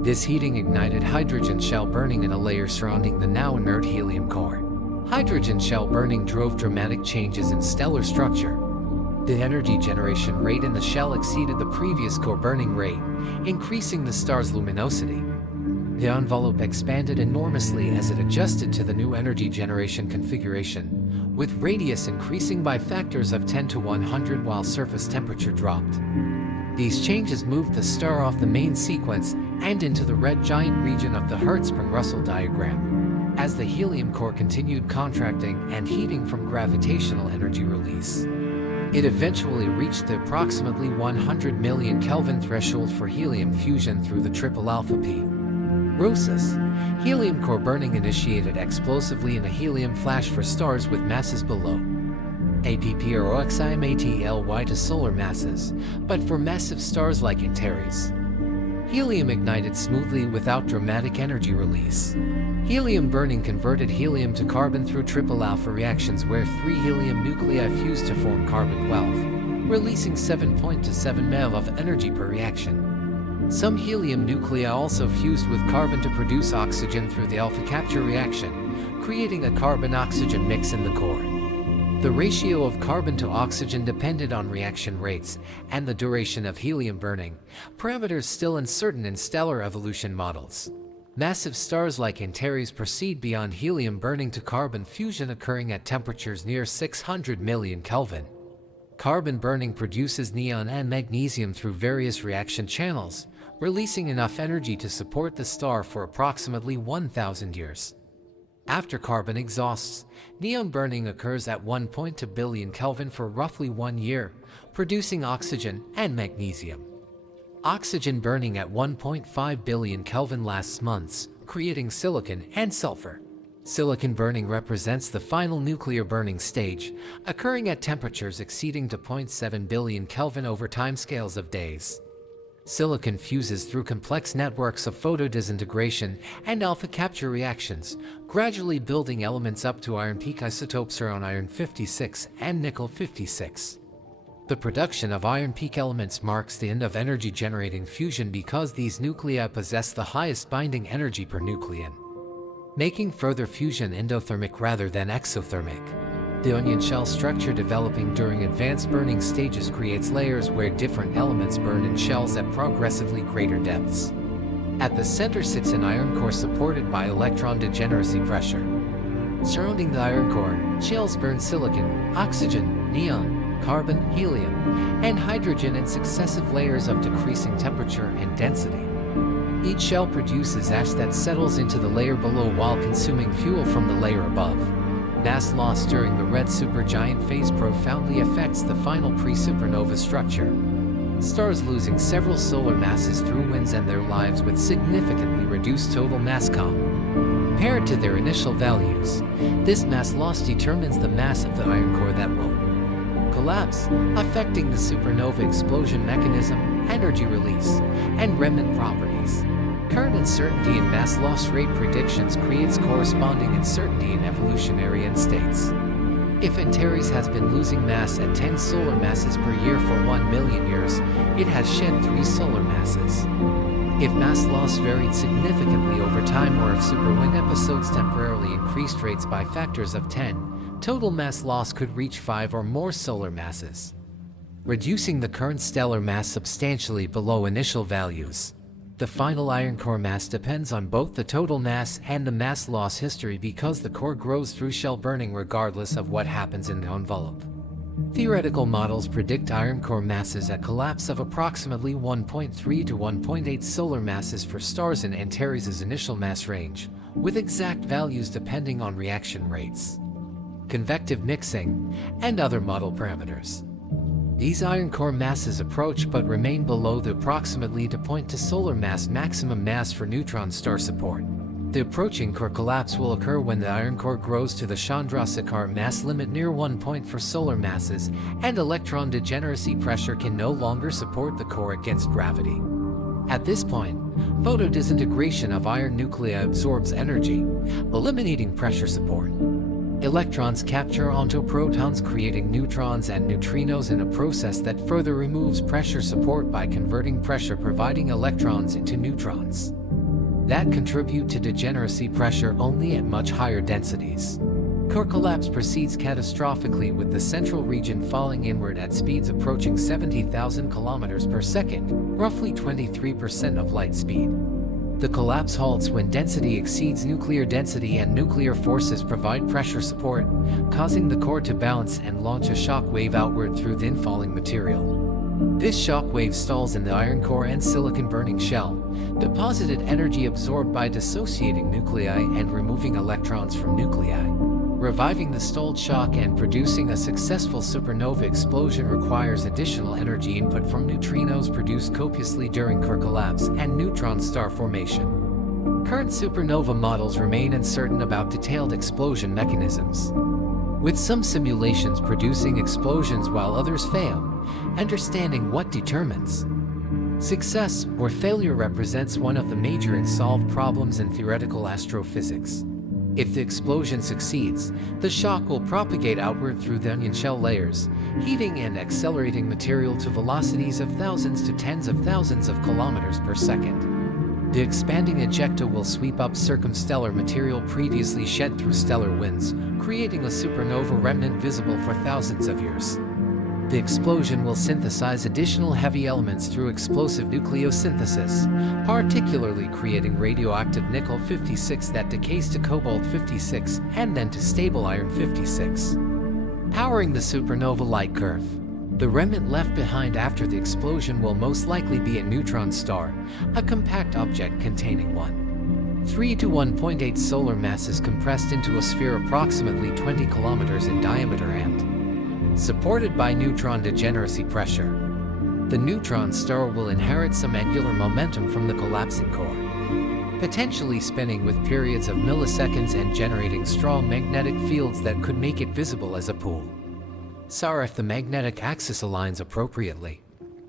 This heating ignited hydrogen shell burning in a layer surrounding the now inert helium core. Hydrogen shell burning drove dramatic changes in stellar structure. The energy generation rate in the shell exceeded the previous core burning rate, increasing the star's luminosity. The envelope expanded enormously as it adjusted to the new energy generation configuration, with radius increasing by factors of 10 to 100 while surface temperature dropped. These changes moved the star off the main sequence and into the red giant region of the Hertzsprung-Russell diagram, as the helium core continued contracting and heating from gravitational energy release. It eventually reached the approximately 100 million Kelvin threshold for helium fusion through the triple alpha P process. Helium core burning initiated explosively in a helium flash for stars with masses below APP or OXIMATLY to solar masses, but for massive stars like Antares, helium ignited smoothly without dramatic energy release. Helium burning converted helium to carbon through triple alpha reactions where 3 helium nuclei fused to form carbon-12, releasing 7.7 MeV of energy per reaction. Some helium nuclei also fused with carbon to produce oxygen through the alpha capture reaction, creating a carbon-oxygen mix in the core. The ratio of carbon to oxygen depended on reaction rates and the duration of helium burning, parameters still uncertain in stellar evolution models. Massive stars like Antares proceed beyond helium burning to carbon fusion occurring at temperatures near 600 million Kelvin. Carbon burning produces neon and magnesium through various reaction channels, releasing enough energy to support the star for approximately 1,000 years. After carbon exhausts, neon burning occurs at 1.2 billion Kelvin for roughly 1 year, producing oxygen and magnesium. Oxygen burning at 1.5 billion Kelvin lasts months, creating silicon and sulfur. Silicon burning represents the final nuclear burning stage, occurring at temperatures exceeding 0.7 billion Kelvin over timescales of days. Silicon fuses through complex networks of photodisintegration and alpha capture reactions, gradually building elements up to iron peak isotopes around iron 56 and nickel 56. The production of iron peak elements marks the end of energy-generating fusion because these nuclei possess the highest binding energy per nucleon, making further fusion endothermic rather than exothermic. The onion shell structure developing during advanced burning stages creates layers where different elements burn in shells at progressively greater depths. At the center sits an iron core supported by electron degeneracy pressure. Surrounding the iron core, shells burn silicon, oxygen, neon, carbon, helium, and hydrogen in successive layers of decreasing temperature and density. Each shell produces ash that settles into the layer below while consuming fuel from the layer above. Mass loss during the red supergiant phase profoundly affects the final pre-supernova structure. Stars losing several solar masses through winds end their lives with significantly reduced total mass compared to their initial values. This mass loss determines the mass of the iron core that will collapse, affecting the supernova explosion mechanism, energy release, and remnant properties. Current uncertainty in mass loss rate predictions creates corresponding uncertainty in evolutionary end states. If Antares has been losing mass at 10 solar masses per year for 1 million years, it has shed 3 solar masses. If mass loss varied significantly over time, or if superwind episodes temporarily increased rates by factors of 10, total mass loss could reach 5 or more solar masses, reducing the current stellar mass substantially below initial values. The final iron core mass depends on both the total mass and the mass loss history because the core grows through shell burning regardless of what happens in the envelope. Theoretical models predict iron core masses at collapse of approximately 1.3 to 1.8 solar masses for stars in Antares' initial mass range, with exact values depending on reaction rates, convective mixing, and other model parameters. These iron core masses approach but remain below the approximately 2.2 solar mass maximum mass for neutron star support. The approaching core collapse will occur when the iron core grows to the Chandrasekhar mass limit near 1.4 solar masses, and electron degeneracy pressure can no longer support the core against gravity. At this point, photodisintegration of iron nuclei absorbs energy, eliminating pressure support. Electrons capture onto protons, creating neutrons and neutrinos in a process that further removes pressure support by converting pressure providing electrons into neutrons that contribute to degeneracy pressure only at much higher densities. Core collapse proceeds catastrophically, with the central region falling inward at speeds approaching 70,000 kilometers per second, roughly 23% of light speed. The collapse halts when density exceeds nuclear density and nuclear forces provide pressure support, causing the core to bounce and launch a shock wave outward through the infalling material. This shock wave stalls in the iron core and silicon burning shell, deposited energy absorbed by dissociating nuclei and removing electrons from nuclei. Reviving the stalled shock and producing a successful supernova explosion requires additional energy input from neutrinos produced copiously during core collapse and neutron star formation. Current supernova models remain uncertain about detailed explosion mechanisms, with some simulations producing explosions while others fail. Understanding what determines success or failure represents one of the major unsolved problems in theoretical astrophysics. If the explosion succeeds, the shock will propagate outward through the onion shell layers, heating and accelerating material to velocities of thousands to tens of thousands of kilometers per second. The expanding ejecta will sweep up circumstellar material previously shed through stellar winds, creating a supernova remnant visible for thousands of years. The explosion will synthesize additional heavy elements through explosive nucleosynthesis, particularly creating radioactive nickel-56 that decays to cobalt-56 and then to stable iron-56, powering the supernova light curve. The remnant left behind after the explosion will most likely be a neutron star, a compact object containing 1.3 to 1.8 solar masses compressed into a sphere approximately 20 kilometers in diameter and supported by neutron degeneracy pressure. The neutron star will inherit some angular momentum from the collapsing core, potentially spinning with periods of milliseconds and generating strong magnetic fields that could make it visible as a pool star if the magnetic axis aligns appropriately.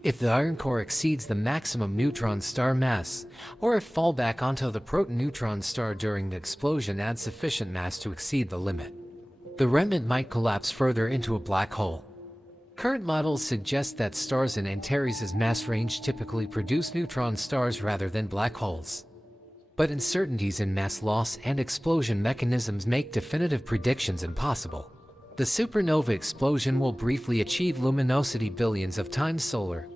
If the iron core exceeds the maximum neutron star mass, or if fallback onto the proton-neutron star during the explosion adds sufficient mass to exceed the limit, the remnant might collapse further into a black hole. Current models suggest that stars in Antares' mass range typically produce neutron stars rather than black holes. But uncertainties in mass loss and explosion mechanisms make definitive predictions impossible. The supernova explosion will briefly achieve luminosity billions of times solar,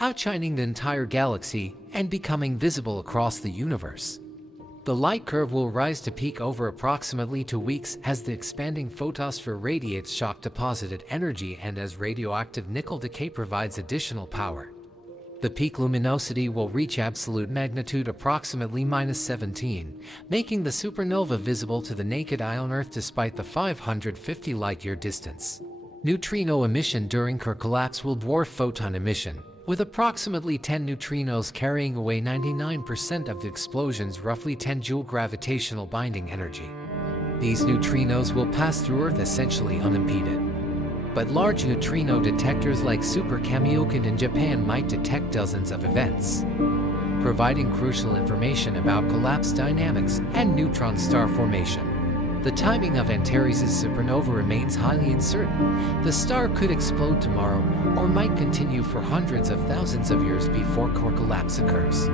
outshining the entire galaxy and becoming visible across the universe. The light curve will rise to peak over approximately 2 weeks as the expanding photosphere radiates shock-deposited energy and as radioactive nickel decay provides additional power. The peak luminosity will reach absolute magnitude approximately -17, making the supernova visible to the naked eye on Earth despite the 550 light-year distance. Neutrino emission during core collapse will dwarf photon emission, with approximately 10 neutrinos carrying away 99% of the explosion's roughly 10 joule gravitational binding energy. These neutrinos will pass through Earth essentially unimpeded. But large neutrino detectors like Super Kamiokan in Japan might detect dozens of events, providing crucial information about collapse dynamics and neutron star formation. The timing of Antares' supernova remains highly uncertain. The star could explode tomorrow or might continue for hundreds of thousands of years before core collapse occurs.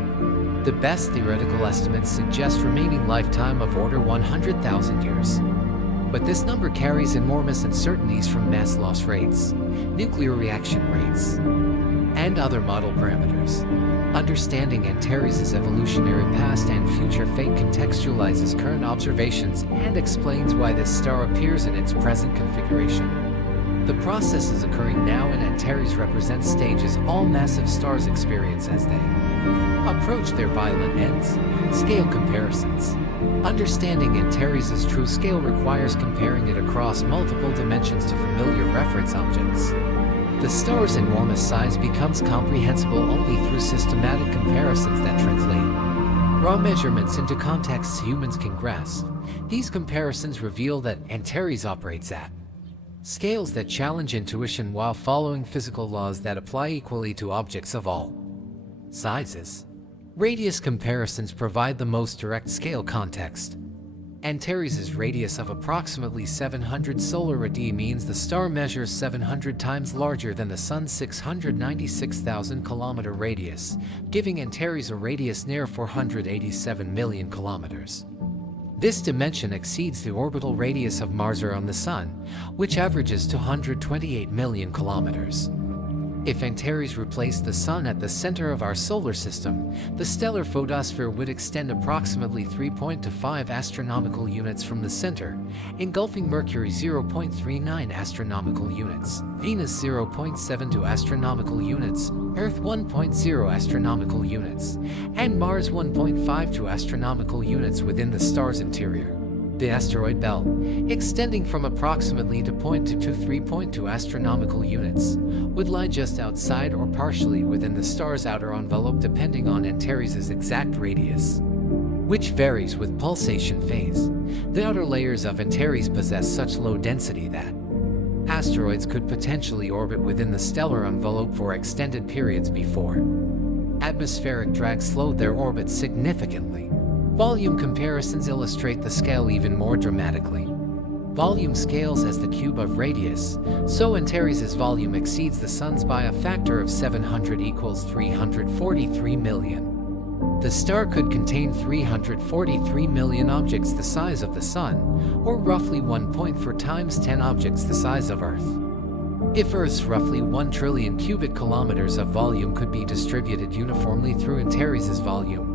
The best theoretical estimates suggest remaining lifetime of order 100,000 years. But this number carries enormous uncertainties from mass loss rates, nuclear reaction rates, and other model parameters. Understanding Antares' evolutionary past and future fate contextualizes current observations and explains why this star appears in its present configuration. The processes occurring now in Antares represent stages all massive stars experience as they approach their violent ends. Scale comparisons. Understanding Antares' true scale requires comparing it across multiple dimensions to familiar reference objects. The star's enormous size becomes comprehensible only through systematic comparisons that translate raw measurements into contexts humans can grasp. These comparisons reveal that Antares operates at scales that challenge intuition while following physical laws that apply equally to objects of all sizes. Radius comparisons provide the most direct scale context. Antares' radius of approximately 700 solar radii means the star measures 700 times larger than the Sun's 696,000 kilometer radius, giving Antares a radius near 487 million kilometers. This dimension exceeds the orbital radius of Mars around the Sun, which averages 228 million kilometers. If Antares replaced the Sun at the center of our solar system, the stellar photosphere would extend approximately 3.25 astronomical units from the center, engulfing Mercury 0.39 astronomical units, Venus 0.72 astronomical units, Earth 1.0 astronomical units, and Mars 1.52 astronomical units within the star's interior. The asteroid belt, extending from approximately 2.2 to 3.2 astronomical units, would lie just outside or partially within the star's outer envelope depending on Antares' exact radius, which varies with pulsation phase. The outer layers of Antares possess such low density that asteroids could potentially orbit within the stellar envelope for extended periods before atmospheric drag slowed their orbits significantly. Volume comparisons illustrate the scale even more dramatically. Volume scales as the cube of radius, so Antares' volume exceeds the Sun's by a factor of 700 equals 343 million. The star could contain 343 million objects the size of the Sun, or roughly 1.4 times 10 objects the size of Earth. If Earth's roughly 1 trillion cubic kilometers of volume could be distributed uniformly through Antares' volume,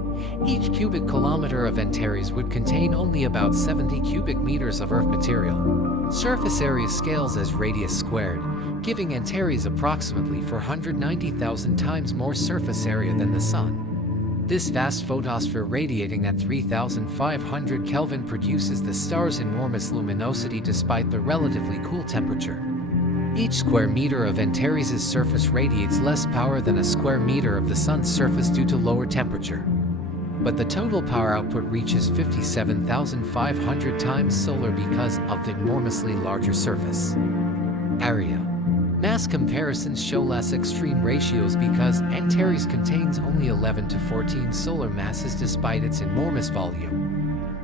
each cubic kilometer of Antares would contain only about 70 cubic meters of Earth material. Surface area scales as radius squared, giving Antares approximately 490,000 times more surface area than the Sun. This vast photosphere radiating at 3,500 Kelvin produces the star's enormous luminosity despite the relatively cool temperature. Each square meter of Antares' surface radiates less power than a square meter of the Sun's surface due to lower temperature. But the total power output reaches 57,500 times solar because of the enormously larger surface area. Mass comparisons show less extreme ratios because Antares contains only 11 to 14 solar masses despite its enormous volume.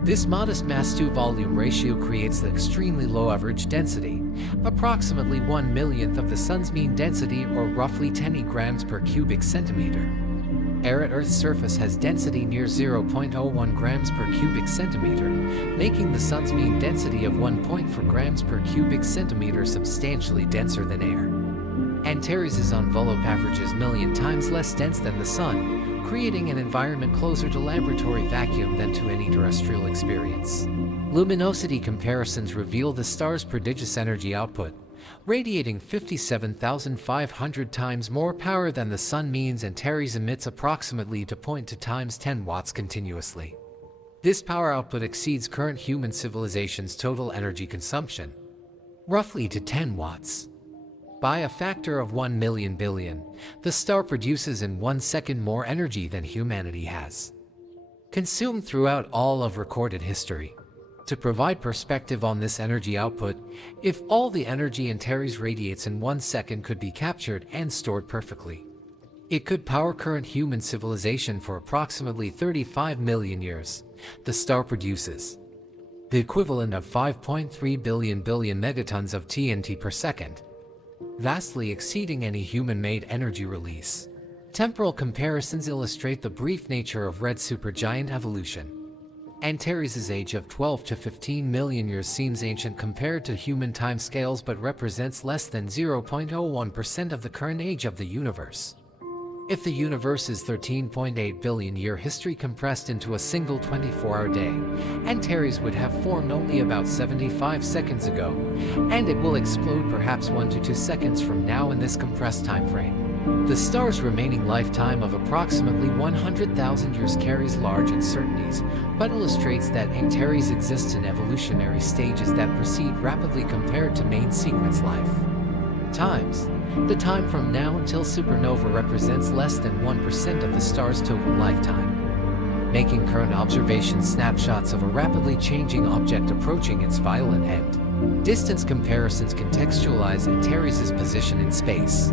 This modest mass-to-volume ratio creates the extremely low average density, approximately 1/millionth of the Sun's mean density or roughly 10 grams per cubic centimeter. Air at Earth's surface has density near 0.01 grams per cubic centimeter, making the Sun's mean density of 1.4 grams per cubic centimeter substantially denser than air. Antares' envelope averages million times less dense than the Sun, creating an environment closer to laboratory vacuum than to any terrestrial experience. Luminosity comparisons reveal the star's prodigious energy output, radiating 57,500 times more power than the Sun means. Antares emits approximately 2.2 times 10 watts continuously. This power output exceeds current human civilization's total energy consumption, roughly to 10 watts. By a factor of 1 million billion, the star produces in 1 second more energy than humanity has consumed throughout all of recorded history. To provide perspective on this energy output, if all the energy Antares radiates in 1 second could be captured and stored perfectly, it could power current human civilization for approximately 35 million years. The star produces the equivalent of 5.3 billion megatons of TNT per second, vastly exceeding any human-made energy release. Temporal comparisons illustrate the brief nature of red supergiant evolution. Antares' age of 12 to 15 million years seems ancient compared to human timescales, but represents less than 0.01% of the current age of the universe. If the universe's 13.8 billion year history compressed into a single 24-hour day, Antares would have formed only about 75 seconds ago, and it will explode perhaps 1 to 2 seconds from now in this compressed time frame. The star's remaining lifetime of approximately 100,000 years carries large uncertainties, but illustrates that Antares exists in evolutionary stages that proceed rapidly compared to main sequence life times. The time from now until supernova represents less than 1% of the star's total lifetime, making current observations snapshots of a rapidly changing object approaching its violent end. Distance comparisons contextualize Antares' position in space.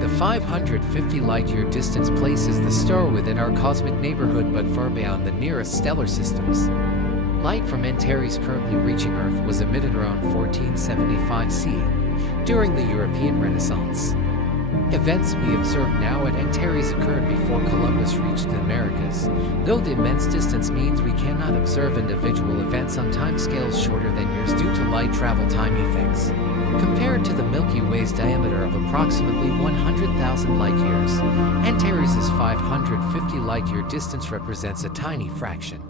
The 550 light-year distance places the star within our cosmic neighborhood but far beyond the nearest stellar systems. Light from Antares currently reaching Earth was emitted around 1475 CE, during the European Renaissance. Events we observe now at Antares occurred before Columbus reached the Americas, though the immense distance means we cannot observe individual events on timescales shorter than years due to light travel time effects. Compared to the Milky Way's diameter of approximately 100,000 light-years, Antares' 550 light-year distance represents a tiny fraction.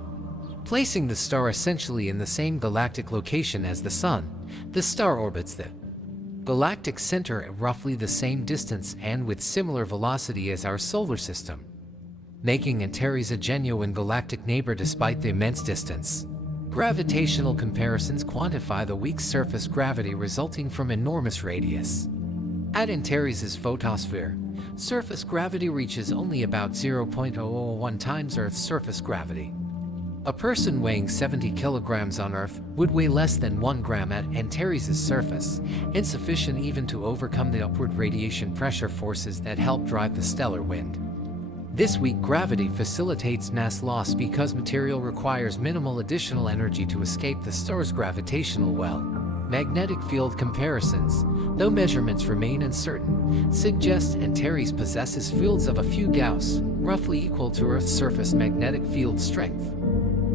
Placing the star essentially in the same galactic location as the Sun, the star orbits the galactic center at roughly the same distance and with similar velocity as our solar system, making Antares a genuine galactic neighbor despite the immense distance. Gravitational comparisons quantify the weak surface gravity resulting from enormous radius. At Antares' photosphere, surface gravity reaches only about 0.001 times Earth's surface gravity. A person weighing 70 kilograms on Earth would weigh less than 1 gram at Antares' surface, insufficient even to overcome the upward radiation pressure forces that help drive the stellar wind. This weak gravity facilitates mass loss because material requires minimal additional energy to escape the star's gravitational well. Magnetic field comparisons, though measurements remain uncertain, suggest Antares possesses fields of a few Gauss, roughly equal to Earth's surface magnetic field strength.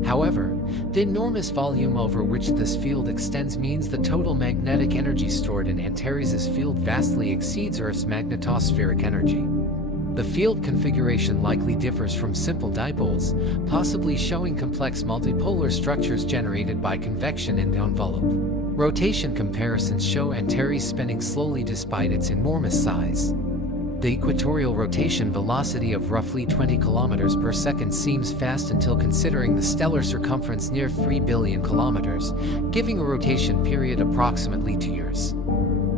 However, the enormous volume over which this field extends means the total magnetic energy stored in Antares' field vastly exceeds Earth's magnetospheric energy. The field configuration likely differs from simple dipoles, possibly showing complex multipolar structures generated by convection in the envelope. Rotation comparisons show Antares spinning slowly despite its enormous size. The equatorial rotation velocity of roughly 20 kilometers per second seems fast until considering the stellar circumference near 3 billion kilometers, giving a rotation period approximately 2 years.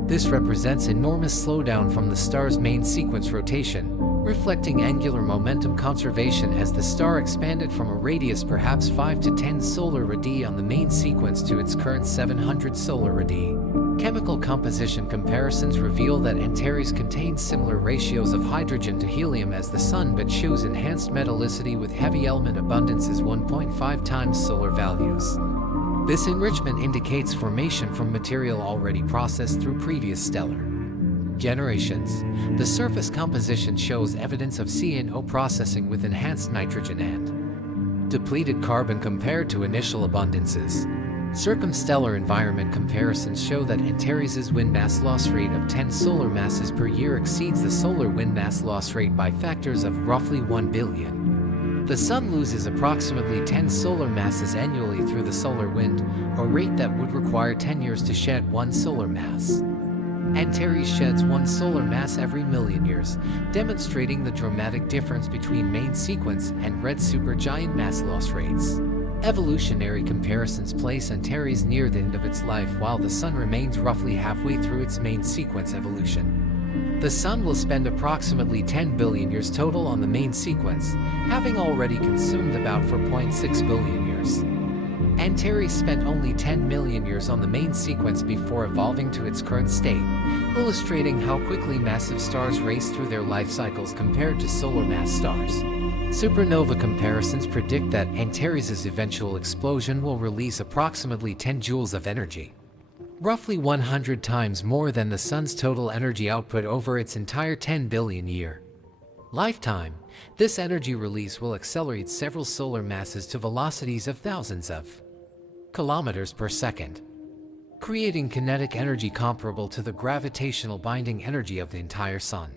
This represents enormous slowdown from the star's main sequence rotation, reflecting angular momentum conservation as the star expanded from a radius perhaps 5 to 10 solar radii on the main sequence to its current 700 solar radii. Chemical composition comparisons reveal that Antares contains similar ratios of hydrogen to helium as the Sun but shows enhanced metallicity with heavy element abundances 1.5 times solar values. This enrichment indicates formation from material already processed through previous stellar generations. The surface composition shows evidence of C&O processing with enhanced nitrogen and depleted carbon compared to initial abundances. Circumstellar environment comparisons show that Antares' wind mass loss rate of 10 solar masses per year exceeds the solar wind mass loss rate by factors of roughly 1 billion. The Sun loses approximately 10 solar masses annually through the solar wind, a rate that would require 10 years to shed 1 solar mass. Antares sheds 1 solar mass every million years, demonstrating the dramatic difference between main sequence and red supergiant mass loss rates. Evolutionary comparisons place Antares near the end of its life while the Sun remains roughly halfway through its main sequence evolution. The Sun will spend approximately 10 billion years total on the main sequence, having already consumed about 4.6 billion years. Antares spent only 10 million years on the main sequence before evolving to its current state, illustrating how quickly massive stars race through their life cycles compared to solar mass stars. Supernova comparisons predict that Antares' eventual explosion will release approximately 10 joules of energy, roughly 100 times more than the Sun's total energy output over its entire 10 billion year lifetime. This energy release will accelerate several solar masses to velocities of thousands of kilometers per second, creating kinetic energy comparable to the gravitational binding energy of the entire Sun.